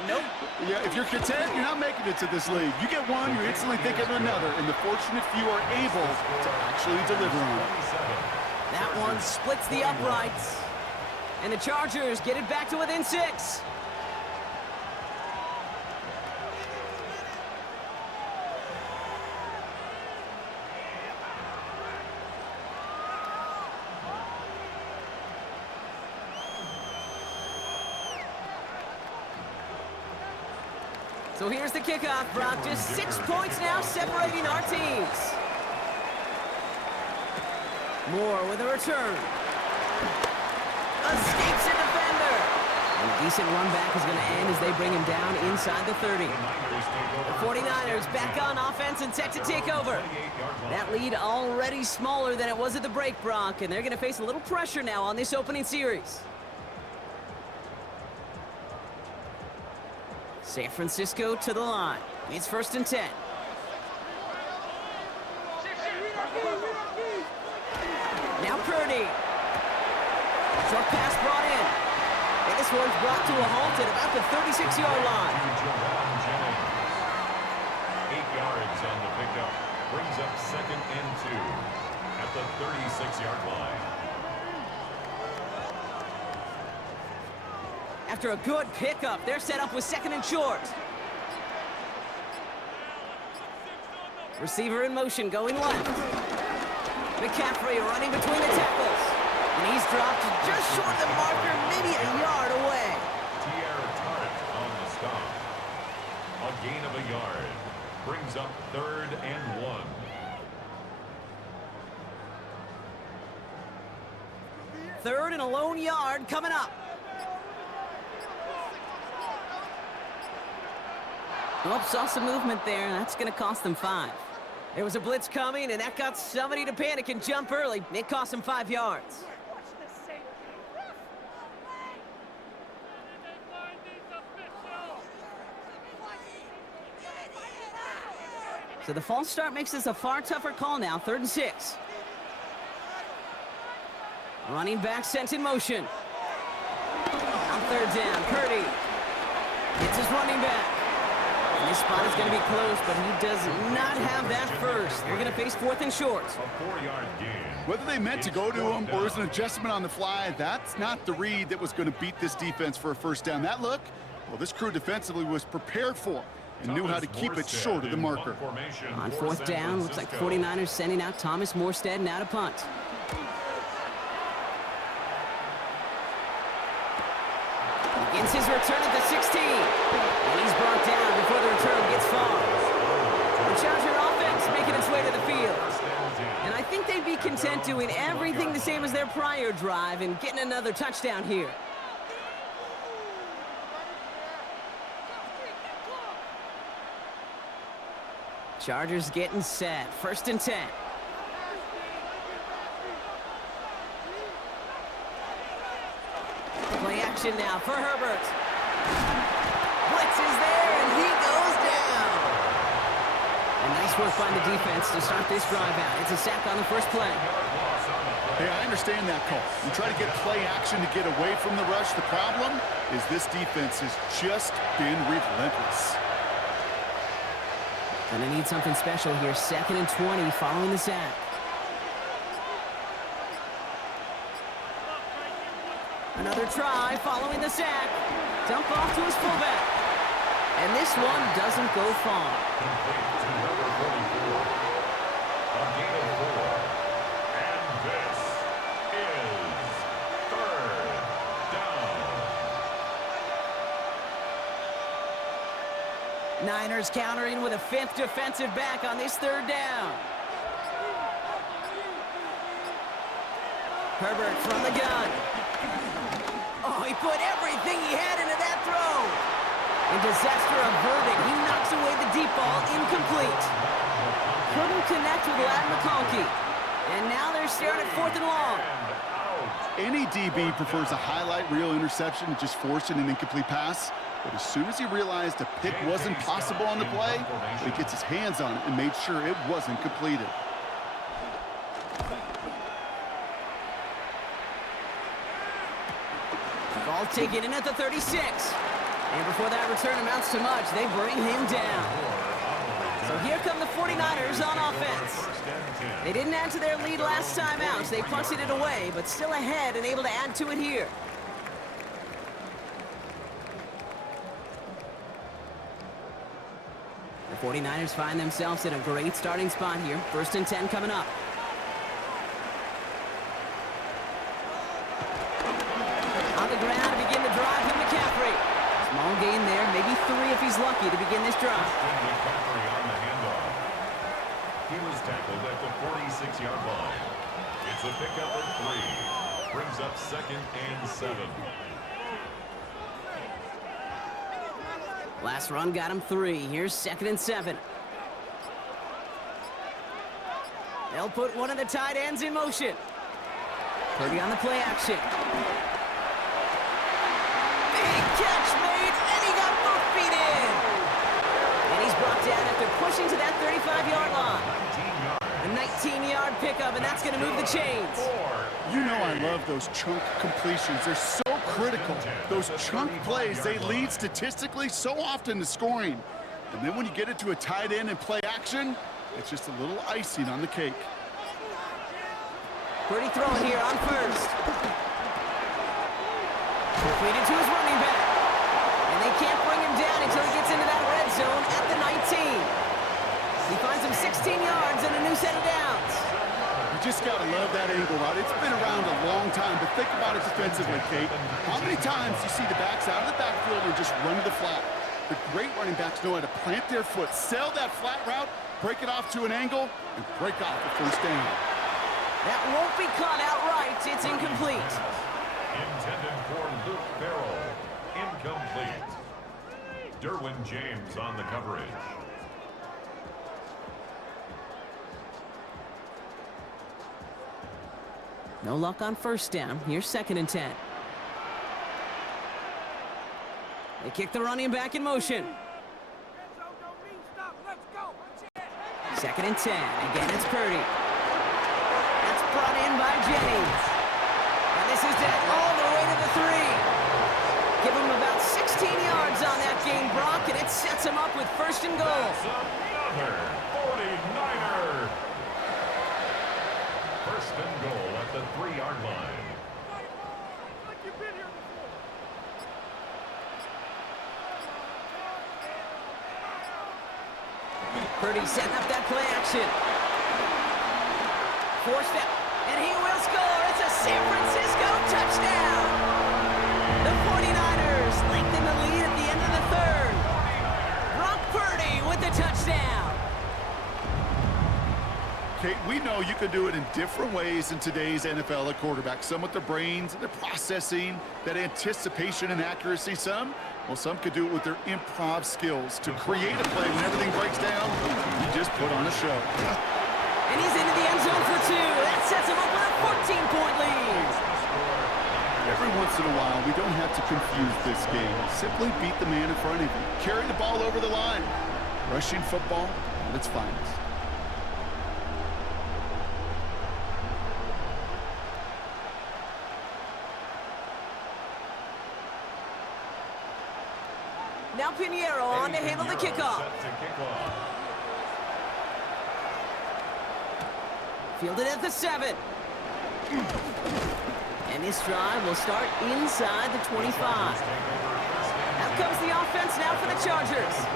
Nope. Yeah, if you're content, you're not making it to this league. You get one, you instantly think of another, and the fortunate few are able to actually deliver on it. That one splits the uprights. And the Chargers get it back to within 6. So here's the kickoff, Brock. Just 6 points now separating our teams. Moore with a return. Escapes a defender. And a decent run back is going to end as they bring him down inside the 30. The 49ers back on offense and set to take over. That lead already smaller than it was at the break, Brock, and they're going to face a little pressure now on this opening series. San Francisco to the line. It's 1st and 10. Now Purdy. Short pass brought in. And this one's brought to a halt at about the 36-yard line. 8 yards on the pickup. Brings up 2nd and 2 at the 36-yard line. After a good pickup, they're set up with 2nd and short. Receiver in motion, going left. McCaffrey running between the tackles. And he's dropped just short of the marker, maybe a yard away. On the stop. A gain of a yard. Brings up 3rd and 1. Third and a lone yard coming up. Well, saw some movement there, and that's going to cost them 5. There was a blitz coming, and that got somebody to panic and jump early. It cost them 5 yards. So the false start makes this a far tougher call now, 3rd and 6. Running back sent in motion. On 3rd down, Purdy hits his running back. And this spot is going to be close, but he does not have that first. They're going to face 4th and short. A 4-yard gain. Whether they meant to go to him or it was an adjustment on the fly, that's not the read that was going to beat this defense for a 1st down. That look, well, this crew defensively was prepared for and knew how to keep it short of the marker. On 4th down, looks like 49ers sending out Thomas Morstead now to punt. It's his return at the 16. And he's brought down before the return gets far. The Charger offense making its way to the field. And I think they'd be content doing everything the same as their prior drive and getting another touchdown here. Chargers getting set. 1st and 10. Play action now for Herbert. Blitz is there, and he goes down. And nice work by the defense to start this drive out. It's a sack on the first play. Hey, I understand that call. You try to get play action to get away from the rush. The problem is this defense has just been relentless. Gonna need something special here. 2nd and 20 following the sack. Another try following the sack. Dump off to his fullback. And this one doesn't go far. Complete to number 44. A gain of 4. And this is 3rd down. Niners countering with a 5th defensive back on this 3rd down. Herbert from the gun. Oh, he put everything he had into that throw. And disaster averted. He knocks away the deep ball, incomplete. Couldn't connect with Lad McConkey. And now they're staring at 4th and long. Any DB prefers a highlight reel interception to just forcing an incomplete pass. But as soon as he realized a pick wasn't possible on the play, he gets his hands on it and made sure it wasn't completed. Ball taken in at the 36. And before that return amounts to much, they bring him down. So here come the 49ers on offense. They didn't add to their lead last time out, so they punted it away, but still ahead and able to add to it here. The 49ers find themselves in a great starting spot here. 1st and 10 coming up. On the ground to begin the drive with McCaffrey. Small gain there, maybe 3 if he's lucky to begin this drive. McCaffrey on the handoff. He was tackled at the 46-yard line. It's a pickup of 3. Brings up 2nd and 7. Last run got him 3. Here's 2nd and 7. They'll put one of the tight ends in motion. Purdy on the play action. Big catch made, and he got both feet in. And he's brought down after pushing to that 35-yard line. A 19-yard pickup, and that's going to move the chains. You know I love those chunk completions. They're so critical. Those chunk plays, they lead statistically so often to scoring. And then when you get it to a tight end and play action, it's just a little icing on the cake. Purdy throwing here on first. Completed to his running back. And they can't bring him down until he gets into that red zone at the 19. He finds him 16 yards and a new set of downs. You just got to love that angle route. It's been around a long time, but think about it defensively, Kate. How many times do you see the backs out of the backfield or just run to the flat? The great running backs know how to plant their foot, sell that flat route, break it off to an angle, and break off the 1st down. That won't be caught outright. It's incomplete. Intended for Luke Farrell. Incomplete. Derwin James on the coverage. No luck on 1st down. Here's 2nd and 10. They kick the running back in motion. 2nd and 10. Again, it's Purdy. That's brought in by Jennings. And this is that all the way to the 3. Give him about 16 yards on that game, Brock, and it sets him up with 1st and goal. That's another 49er. 1st and goal at the 3-yard line. Purdy setting up that play action. 4-step, and he will score. It's a San Francisco touchdown. The 49ers link Kate, we know you can do it in different ways in today's NFL at quarterback. Some with their brains, their processing, that anticipation and accuracy. Some could do it with their improv skills to create a play when everything breaks down. You just put on a show. And he's into the end zone for 2. That sets him up with a 14-point lead. Every once in a while, we don't have to confuse this game. Simply beat the man in front of you. Carry the ball over the line. Rushing football at its finest. Now Pinheiro on to handle the kickoff. Fielded at the 7. And this drive will start inside the 25. Out comes the offense now for the Chargers.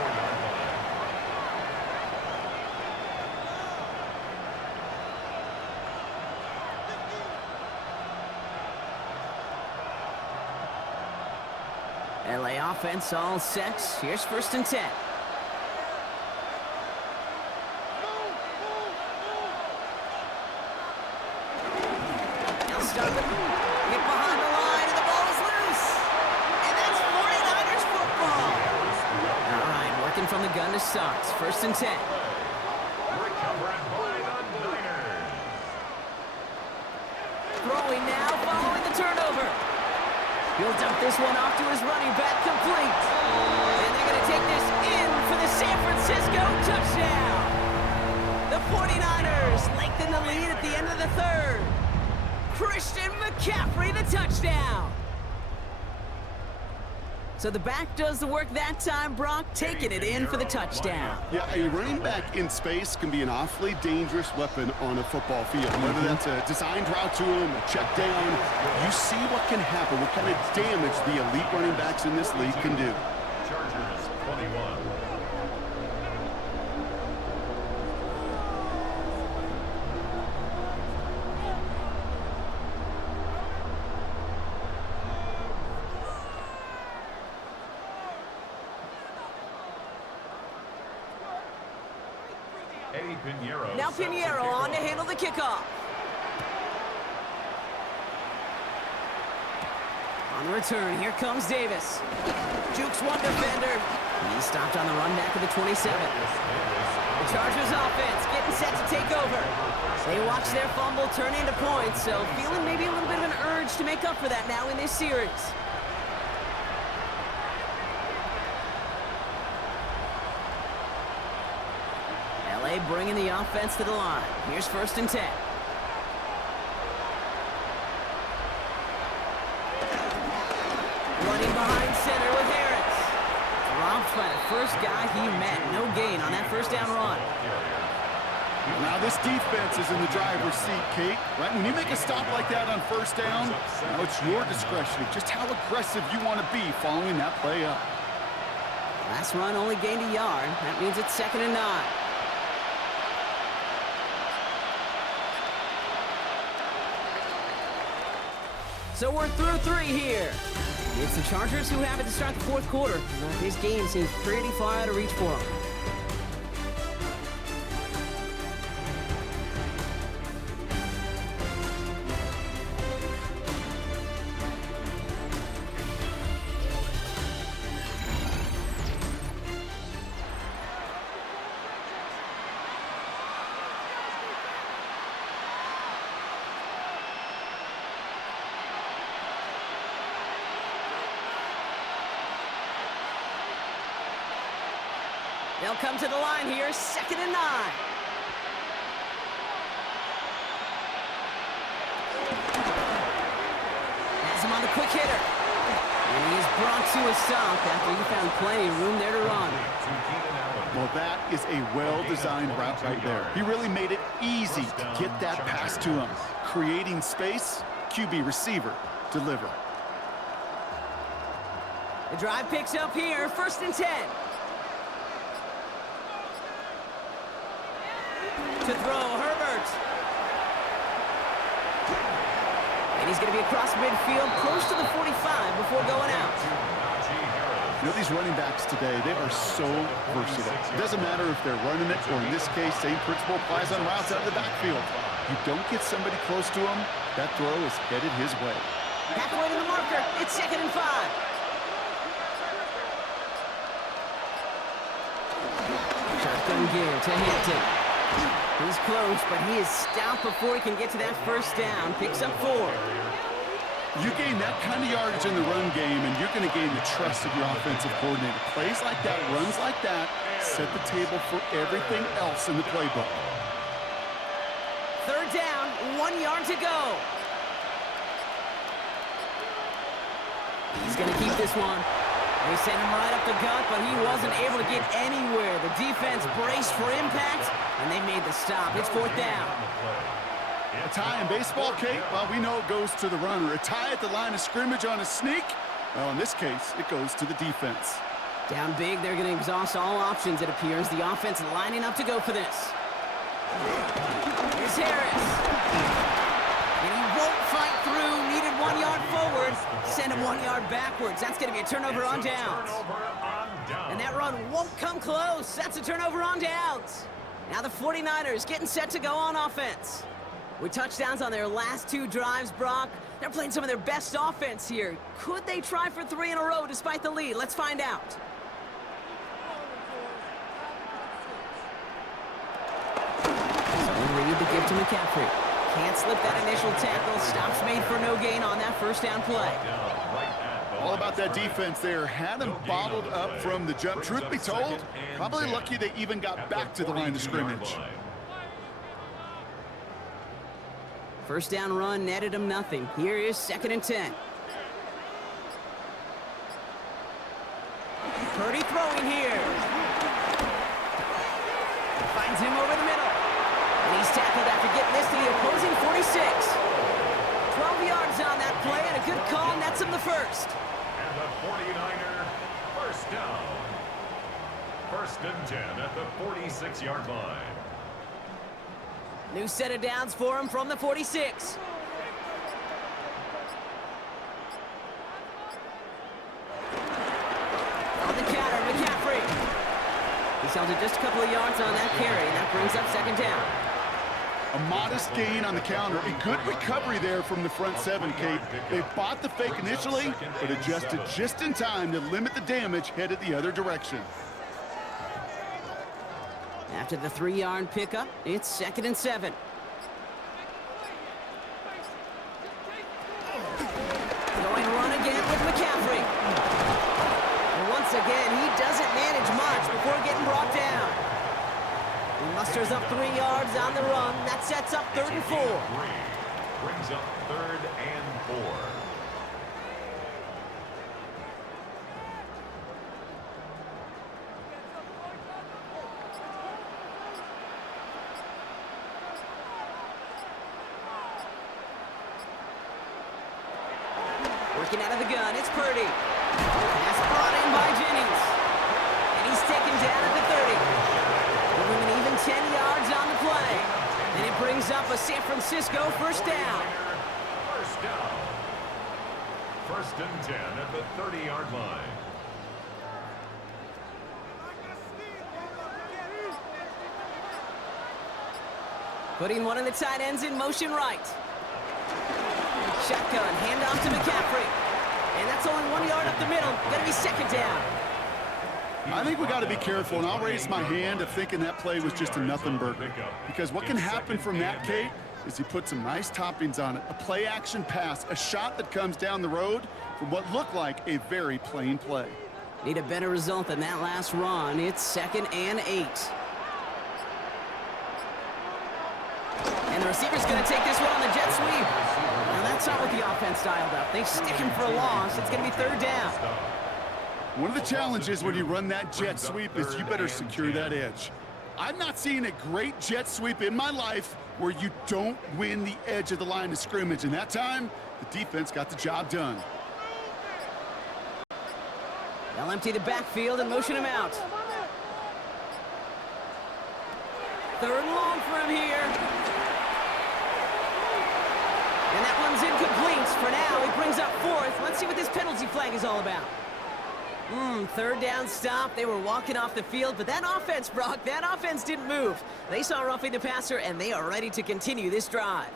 LA offense all set. Here's 1st and 10. They'll start with get behind the line, and the ball is loose. And that's 49ers football. All right, working from the gun to start. 1st and 10. Throwing now, following the turnover. He'll dump this one off to his running back, complete. And they're going to take this in for the San Francisco touchdown. The 49ers lengthen the lead at the end of the 3rd. Christian McCaffrey, the touchdown. So the back does the work that time, Brock, taking it in for the touchdown. Yeah, a running back in space can be an awfully dangerous weapon on a football field. Whether that's a designed route to him, a check down, you see what can happen, what kind of damage the elite running backs in this league can do. Chargers 21. Now Pinheiro on to handle the kickoff. On the return, here comes Davis. Jukes one defender. He's stopped on the run back of the 27. The Chargers offense getting set to take over. They watch their fumble turn into points, so feeling maybe a little bit of an urge to make up for that now in this series. LA bringing the offense to the line. Here's 1st and 10. Running behind center with Harris. Dropped by the first guy he met. No gain on that 1st down run. Now this defense is in the driver's seat, Kate. Right? When you make a stop like that on 1st down, now it's your discretion of just how aggressive you want to be following that play up. Last run only gained a yard. That means it's 2nd and 9. So we're through 3 here. It's the Chargers who have it to start the 4th quarter. This game seems pretty far out of reach for them. They'll come to the line here, 2nd and 9. Has him on the quick hitter. And he is brought to a stop after he found plenty of room there to run. Well, that is a well-designed route right there. He really made it easy to get that pass to him. Creating space, QB receiver, deliver. The drive picks up here, 1st and 10. To throw, Herbert. And he's going to be across midfield, close to the 45 before going out. You know, these running backs today, they are so versatile. It doesn't matter if they're running it, or in this case, same principle applies on routes out of the backfield. You don't get somebody close to him, that throw is headed his way. Halfway to the marker. It's 2nd and 5. Shotgun gear to Hampton. He's close, but he is stopped before he can get to that first down. Picks up 4. You gain that kind of yardage in the run game, and you're going to gain the trust of your offensive coordinator. Plays like that, runs like that, set the table for everything else in the playbook. 3rd down, 1 yard to go. He's going to keep this one. They sent him right up the gut, but he wasn't able to get anywhere. The defense braced for impact, and they made the stop. It's 4th down. A tie in baseball, Kate, well, we know it goes to the runner. A tie at the line of scrimmage on a sneak, well, in this case, it goes to the defense. Down big, they're going to exhaust all options, it appears. The offense lining up to go for this. Here's Harris. And he won't fight through. Needed 1 yard forward. Send him 1 yard backwards. That's going to be a turnover on downs. And that run won't come close. That's a turnover on downs. Now the 49ers getting set to go on offense. With touchdowns on their last 2 drives, Brock, they're playing some of their best offense here. Could they try for 3 in a row despite the lead? Let's find out. So Reed to give to McCaffrey. Can't slip that initial tackle. Stops made for no gain on that first down play. All about that defense there. Had them bottled up from the jump. Truth be told, probably lucky they even got back to the line of scrimmage. First down run netted him nothing. Here is 2nd and 10. Purdy throwing here. Finds him over the middle. And he's tackled after getting this to the opposing 46. 12 yards on that play, and a good call nets him the first. And the 49er first down. 1st and 10 at the 46-yard line. New set of downs for him from the 46. On the counter, McCaffrey. He's held it just a couple of yards on that carry, and that brings up 2nd down. A modest gain on the counter. A good recovery there from the front 7, Kate. They bought the fake initially, but adjusted just in time to limit the damage headed the other direction. After the 3-yard pickup, it's 2nd and 7. Going run again with McCaffrey. And once again, he doesn't manage much before getting brought down. He musters up 3 yards on the run. That sets up 3rd and 4. Brings up 3rd and 4. Working out of the gun, it's Purdy. Pass brought in by Jennings. And he's taken down at the 30. Giving him an even 10 yards on the play. And it brings up a San Francisco first down. First down. 1st and 10 at the 30-yard line. Putting one of the tight ends in motion right. Shotgun, handoff to McCaffrey. And that's only 1 yard up the middle. Gonna be 2nd down. I think we got to be careful, and I'll raise my hand of thinking that play was just a nothing burger. Because what can happen from that, Kate, is he put some nice toppings on it. A play-action pass, a shot that comes down the road from what looked like a very plain play. Need a better result than that last run. It's 2nd and 8. And the receiver's going to take this one on the jet sweep. Now that's not what the offense dialed up. They stick him for a loss. It's going to be 3rd down. One of the challenges when you run that jet sweep is you better secure that edge. I've not seen a great jet sweep in my life where you don't win the edge of the line of scrimmage. And that time, the defense got the job done. They'll empty the backfield and motion him out. 3rd and long for him here. And that one's incomplete. For now, it brings up 4th. Let's see what this penalty flag is all about. Third down stop. They were walking off the field, but that offense, Brock, that offense didn't move. They saw roughing the passer, and they are ready to continue this drive.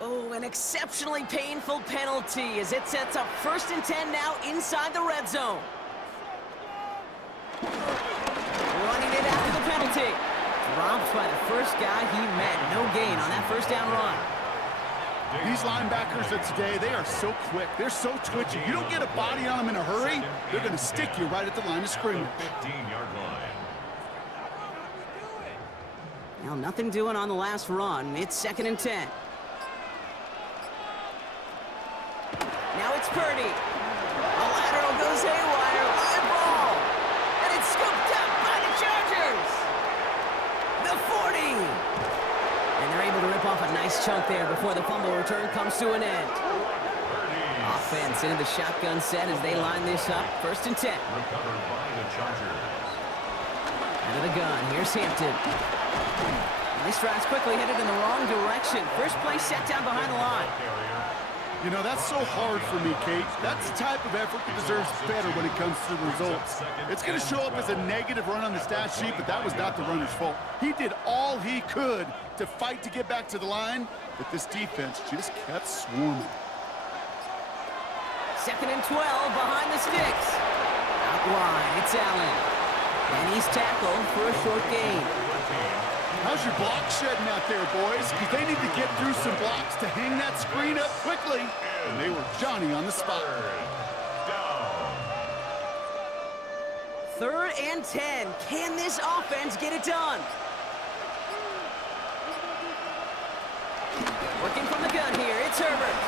Oh, an exceptionally painful penalty as it sets up 1st and 10 now inside the red zone. Running it after the penalty. Dropped by the first guy he met. No gain on that first down run. These linebackers of today, they are so quick. They're so twitchy. You don't get a body on them in a hurry, they're going to stick you right at the line of scrimmage. 15-yard line. Now, nothing doing on the last run. It's 2nd and 10. Now it's Purdy. A lateral goes haywire. Live ball. And it's scooped up by the Chargers. The 40. And they're able to rip off a nice chunk there before the fumble return comes to an end. Offense into the shotgun set as they line this up. 1st and 10. Recovered by the Chargers. Out of the gun. Here's Hampton. And this drive's quickly headed in the wrong direction. First play set down behind the line. You know, that's so hard for me, Kate. That's the type of effort that deserves better when it comes to the results. It's going to show up as a negative run on the stat sheet, but that was not the runner's fault. He did all he could to fight to get back to the line, but this defense just kept swarming. 2nd and 12 behind the sticks. Out wide, it's Allen. And he's tackled for a short gain. How's your block shedding out there, boys? Because they need to get through some blocks to hang that screen up quickly. And they were Johnny on the spot. 3rd and 10. Can this offense get it done? Working from the gun here, it's Herbert.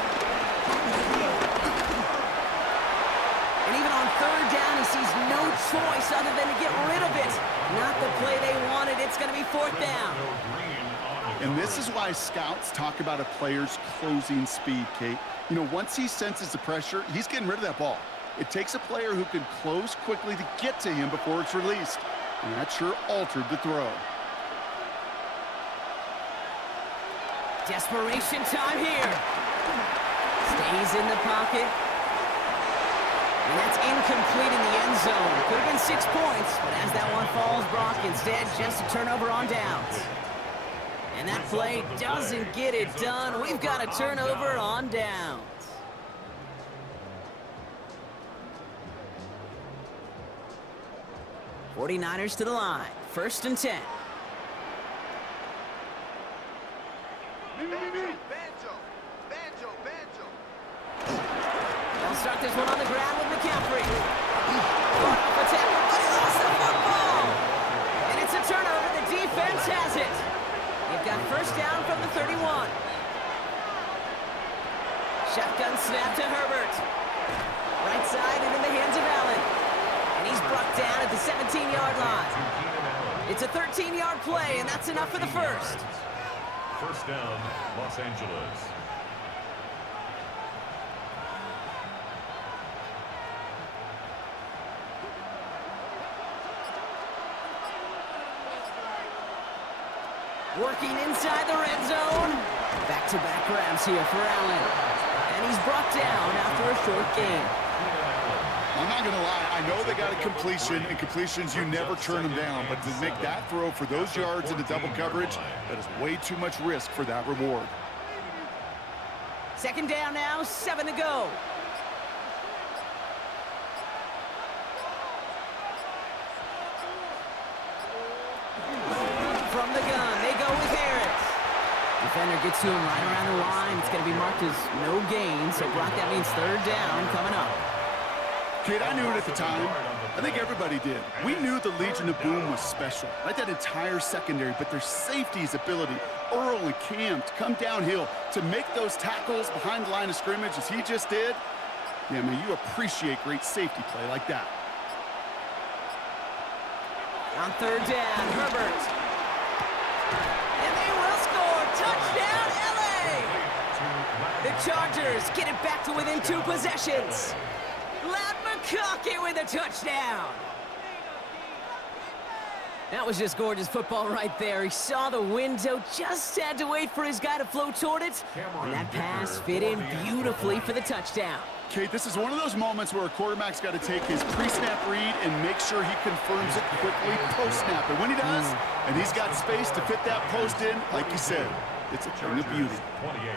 And even on 3rd down, he sees no choice other than to get rid of it. Not the play they wanted. It's going to be 4th down. And this is why scouts talk about a player's closing speed, Kate. You know, once he senses the pressure, he's getting rid of that ball. It takes a player who can close quickly to get to him before it's released. And that sure altered the throw. Desperation time here. Stays in the pocket. And that's incomplete in the end zone. Could have been 6 points, but as that one falls, Brock, instead just a turnover on downs. And that play doesn't get it done. We've got a turnover on downs. '49ers to the line. 1st and 10. They'll start this one on the ground with McCaffrey. Caught off a tackle, but he lost the football. And it's a turnover. The defense has it. They've got 1st down from the 31. Shotgun snap to Herbert. Right side and in the hands of Allen. And he's brought down at the 17-yard line. It's a 13-yard play, and that's enough for the first. 1st down, Los Angeles. Working inside the red zone. Back-to-back grabs here for Allen. And he's brought down after a short gain. I'm not going to lie. I know they got a completion, and completions, you never turn them down. But to make that throw for those yards into double coverage, that is way too much risk for that reward. 2nd down now, 7 to go. From the gun, they go with Harris. Defender gets to him right around the line. It's going to be marked as no gain. So, Brock, that means 3rd down coming up. Kid, I knew it at the time. I think everybody did. We knew the Legion of Boom was special, like that entire secondary, but their safety's ability, Earl and Cam, to come downhill, to make those tackles behind the line of scrimmage as he just did, yeah, man, you appreciate great safety play like that. On 3rd down, Herbert. And they will score. Touchdown, LA! The Chargers get it back to within 2 possessions. Matt McConkey with a touchdown. That was just gorgeous football right there. He saw the window, just had to wait for his guy to float toward it, and that pass fit in beautifully for the touchdown. Kate, this is one of those moments where a quarterback's got to take his pre-snap read and make sure he confirms it quickly post-snap. And when he does, and he's got space to fit that post in, like you said, it's a thing of beauty. 28.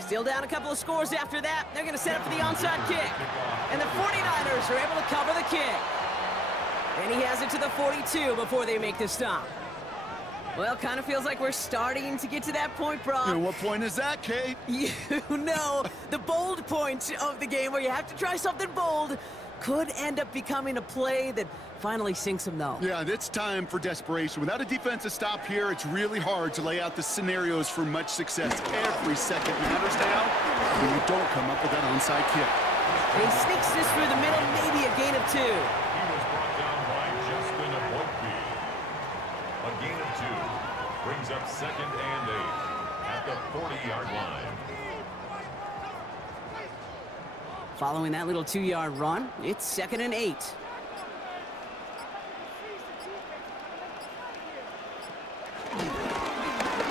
Still down a couple of scores after that. They're going to set up for the onside kick. And the 49ers are able to cover the kick. And he has it to the 42 before they make the stop. Well, kind of feels like we're starting to get to that point, Brock. And what point is that, Kate? You know, the bold point of the game where you have to try something bold could end up becoming a play that finally sinks him, though. Yeah, it's time for desperation. Without a defensive stop here, it's really hard to lay out the scenarios for much success. Every second matters now when you don't come up with that onside kick. And he sneaks this through the middle, maybe a gain of 2. He was brought down by Justin Eboigbe. A gain of 2 brings up 2nd and 8 at the 40-yard line. Following that little 2-yard run, it's 2nd and 8.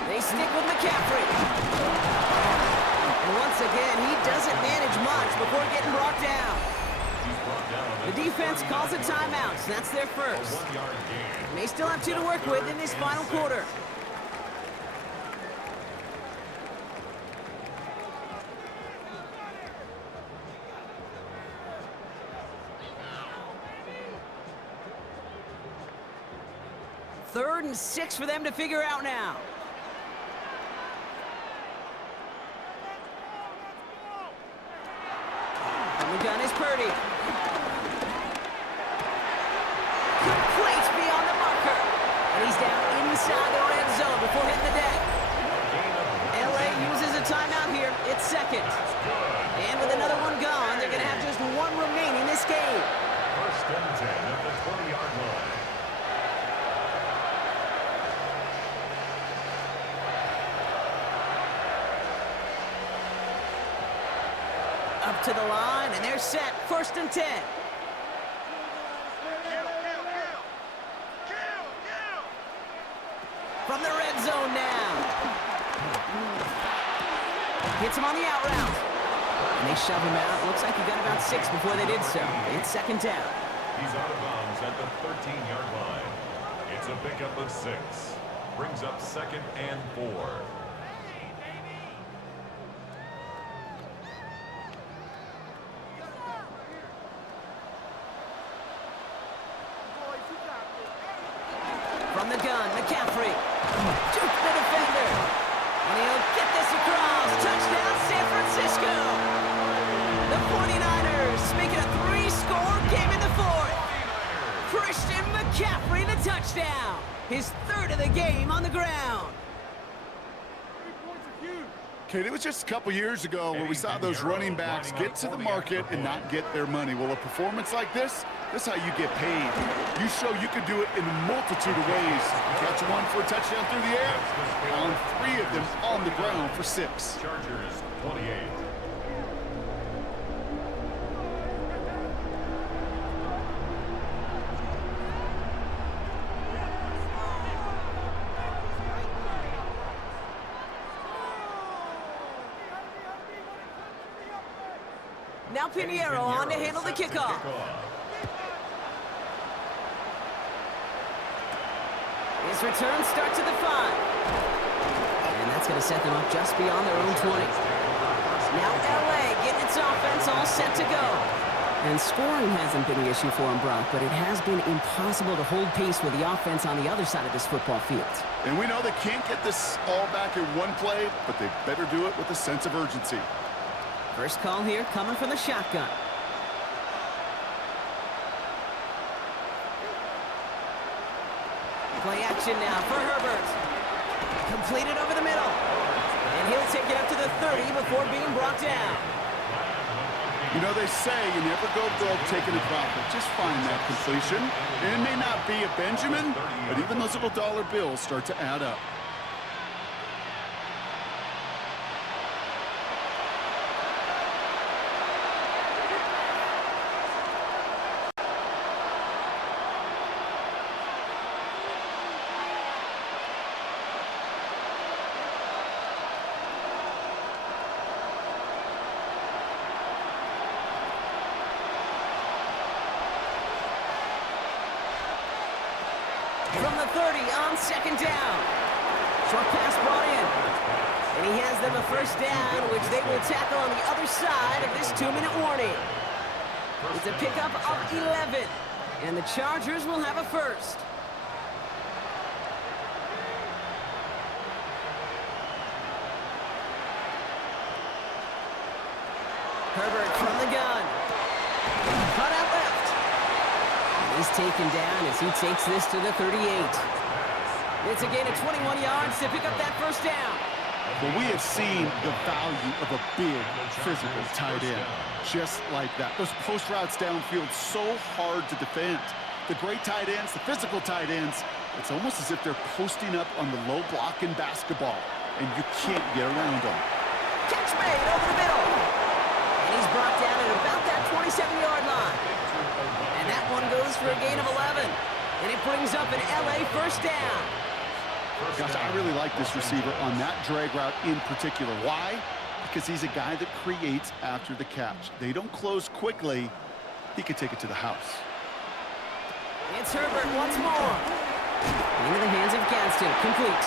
They stick with McCaffrey. And once again, he doesn't manage much before getting brought down. The defense calls a timeout, so that's their first. They still have 2 to work with in this final quarter. Third and 6 for them to figure out now. And the gun is Purdy. Complete beyond the marker. And he's down inside the red zone before hitting the deck. LA uses a timeout here. It's 2nd. And with another one gone, they're going to have just 1 remaining this game. 1st and 10 at the 20-yard line. Up to the line, and they're set. 1st and 10. From the red zone now. Hits him on the out route. And they shove him out. Looks like he got about 6 before they did so. It's 2nd down. He's out of bounds at the 13-yard line. It's a pickup of 6. Brings up 2nd and 4. From the gun, McCaffrey. Juke the defender. And he'll get this across. Touchdown, San Francisco. The 49ers make it a 3-score game in the 4th. Christian McCaffrey, the touchdown. His 3rd of the game on the ground. Kate, it was just a couple years ago where we saw those running backs get to the market and not get their money. Well, a performance like this is how you get paid. You show you can do it in a multitude of ways. Catch one for a touchdown through the air, on 3 of them on the ground for 6. Chargers 28. Now Pinheiro on to handle the kickoff. His return starts at the 5. And that's going to set them up just beyond their own 20. Now LA getting its offense all set to go. And scoring hasn't been the issue for him, Brock, but it has been impossible to hold pace with the offense on the other side of this football field. And we know they can't get this all back in one play, but they better do it with a sense of urgency. First call here coming from the shotgun. Play action now for Herbert. Completed over the middle. And he'll take it up to the 30 before being brought down. You know, they say you never go broke taking a profit. Just find that completion. And it may not be a Benjamin, but even those little dollar bills start to add up. From the 30 on second down. Short pass brought in. And he has them a first down, which they will tackle on the other side of this 2-minute warning. It's a pickup of 11. And the Chargers will have a first. Herbert from the gun. Cut out left. He's taken down as he takes this to the 38. It's a gain of 21 yards to pick up that first down. Well, we have seen the value of a big, physical tight end. Just like that. Those post routes downfield, so hard to defend. The great tight ends, the physical tight ends, it's almost as if they're posting up on the low block in basketball, and you can't get around them. Catch made over the middle. And he's brought down at about that 27-yard line. And that one goes for a gain of 11. And it brings up an LA first down. Gosh, I really like this receiver on that drag route in particular. Why? Because he's a guy that creates after the catch. They don't close quickly. He could take it to the house. It's Herbert once more. Into the hands of Gaston, complete.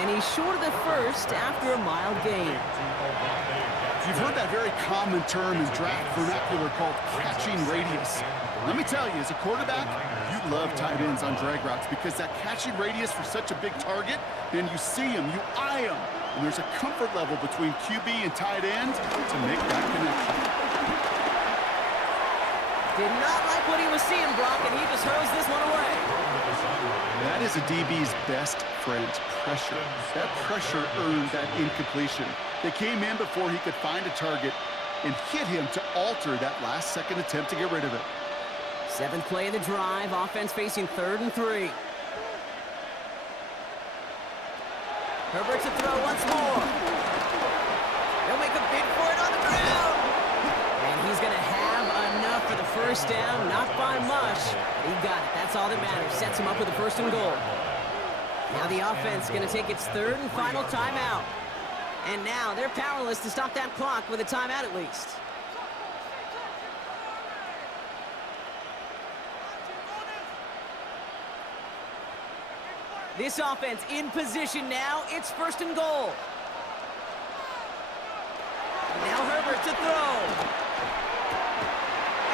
And he's short of the first after a mild gain. You've heard that very common term in draft vernacular called catching radius. Let me tell you, as a quarterback, you love tight ends on drag routes because that catching radius for such a big target, then you see him, you eye him, and there's a comfort level between QB and tight end to make that connection. Did not like what he was seeing, Brock, and he just hurls this one away. That is a DB's best friend, pressure. That pressure earned that incompletion. They came in before he could find a target and hit him to alter that last-second attempt to get rid of it. 7th play of the drive, offense facing 3rd and 3. Herbert to throw once more. He'll make a bid for it on the ground. And he's going to have enough for the first down, not by much. He got it. That's all that matters. Sets him up with a 1st and goal. Now the offense going to take its 3rd and final timeout. And now they're powerless to stop that clock with a timeout at least. This offense in position now. It's 1st and goal. Now Herbert to throw.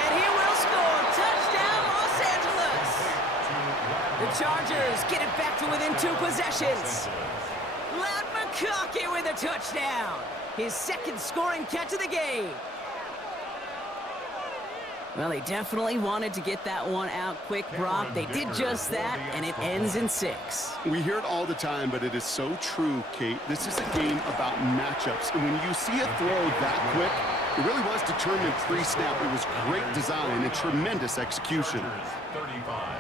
And he will score. Touchdown, Los Angeles. The Chargers get it back to within 2 possessions. Loud McConkey with a touchdown. His 2nd scoring catch of the game. Well, they definitely wanted to get that one out quick, Brock. They did just that, and it ends in 6. We hear it all the time, but it is so true, Kate. This is a game about matchups, and when you see a throw that quick, it really was determined pre-snap. It was great design and tremendous execution. 35.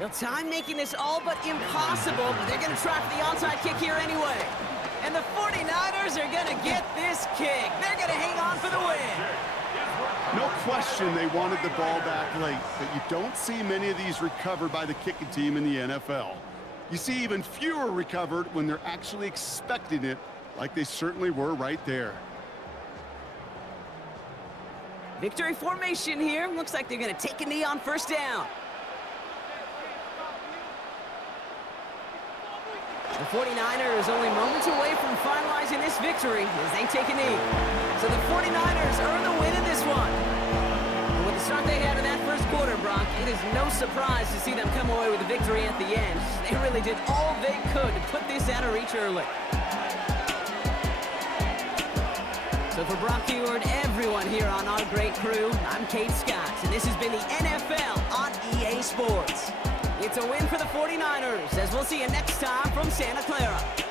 Well, time making this all but impossible, but they're going to try for the onside kick here anyway. And the 49ers are going to get this kick. They're going to hang on for the win. No question they wanted the ball back late, but you don't see many of these recovered by the kicking team in the NFL. You see even fewer recovered when they're actually expecting it, like they certainly were right there. Victory formation here. Looks like they're going to take a knee on 1st down. The 49ers only moments away from finalizing this victory as they take a knee. So the 49ers earn the win in this one. And with the start they had in that 1st quarter, Brock, it is no surprise to see them come away with a victory at the end. They really did all they could to put this out of reach early. So for Brock Heward, everyone here on our great crew, I'm Kate Scott, and this has been the NFL on EA Sports. It's a win for the 49ers, as we'll see you next time from Santa Clara.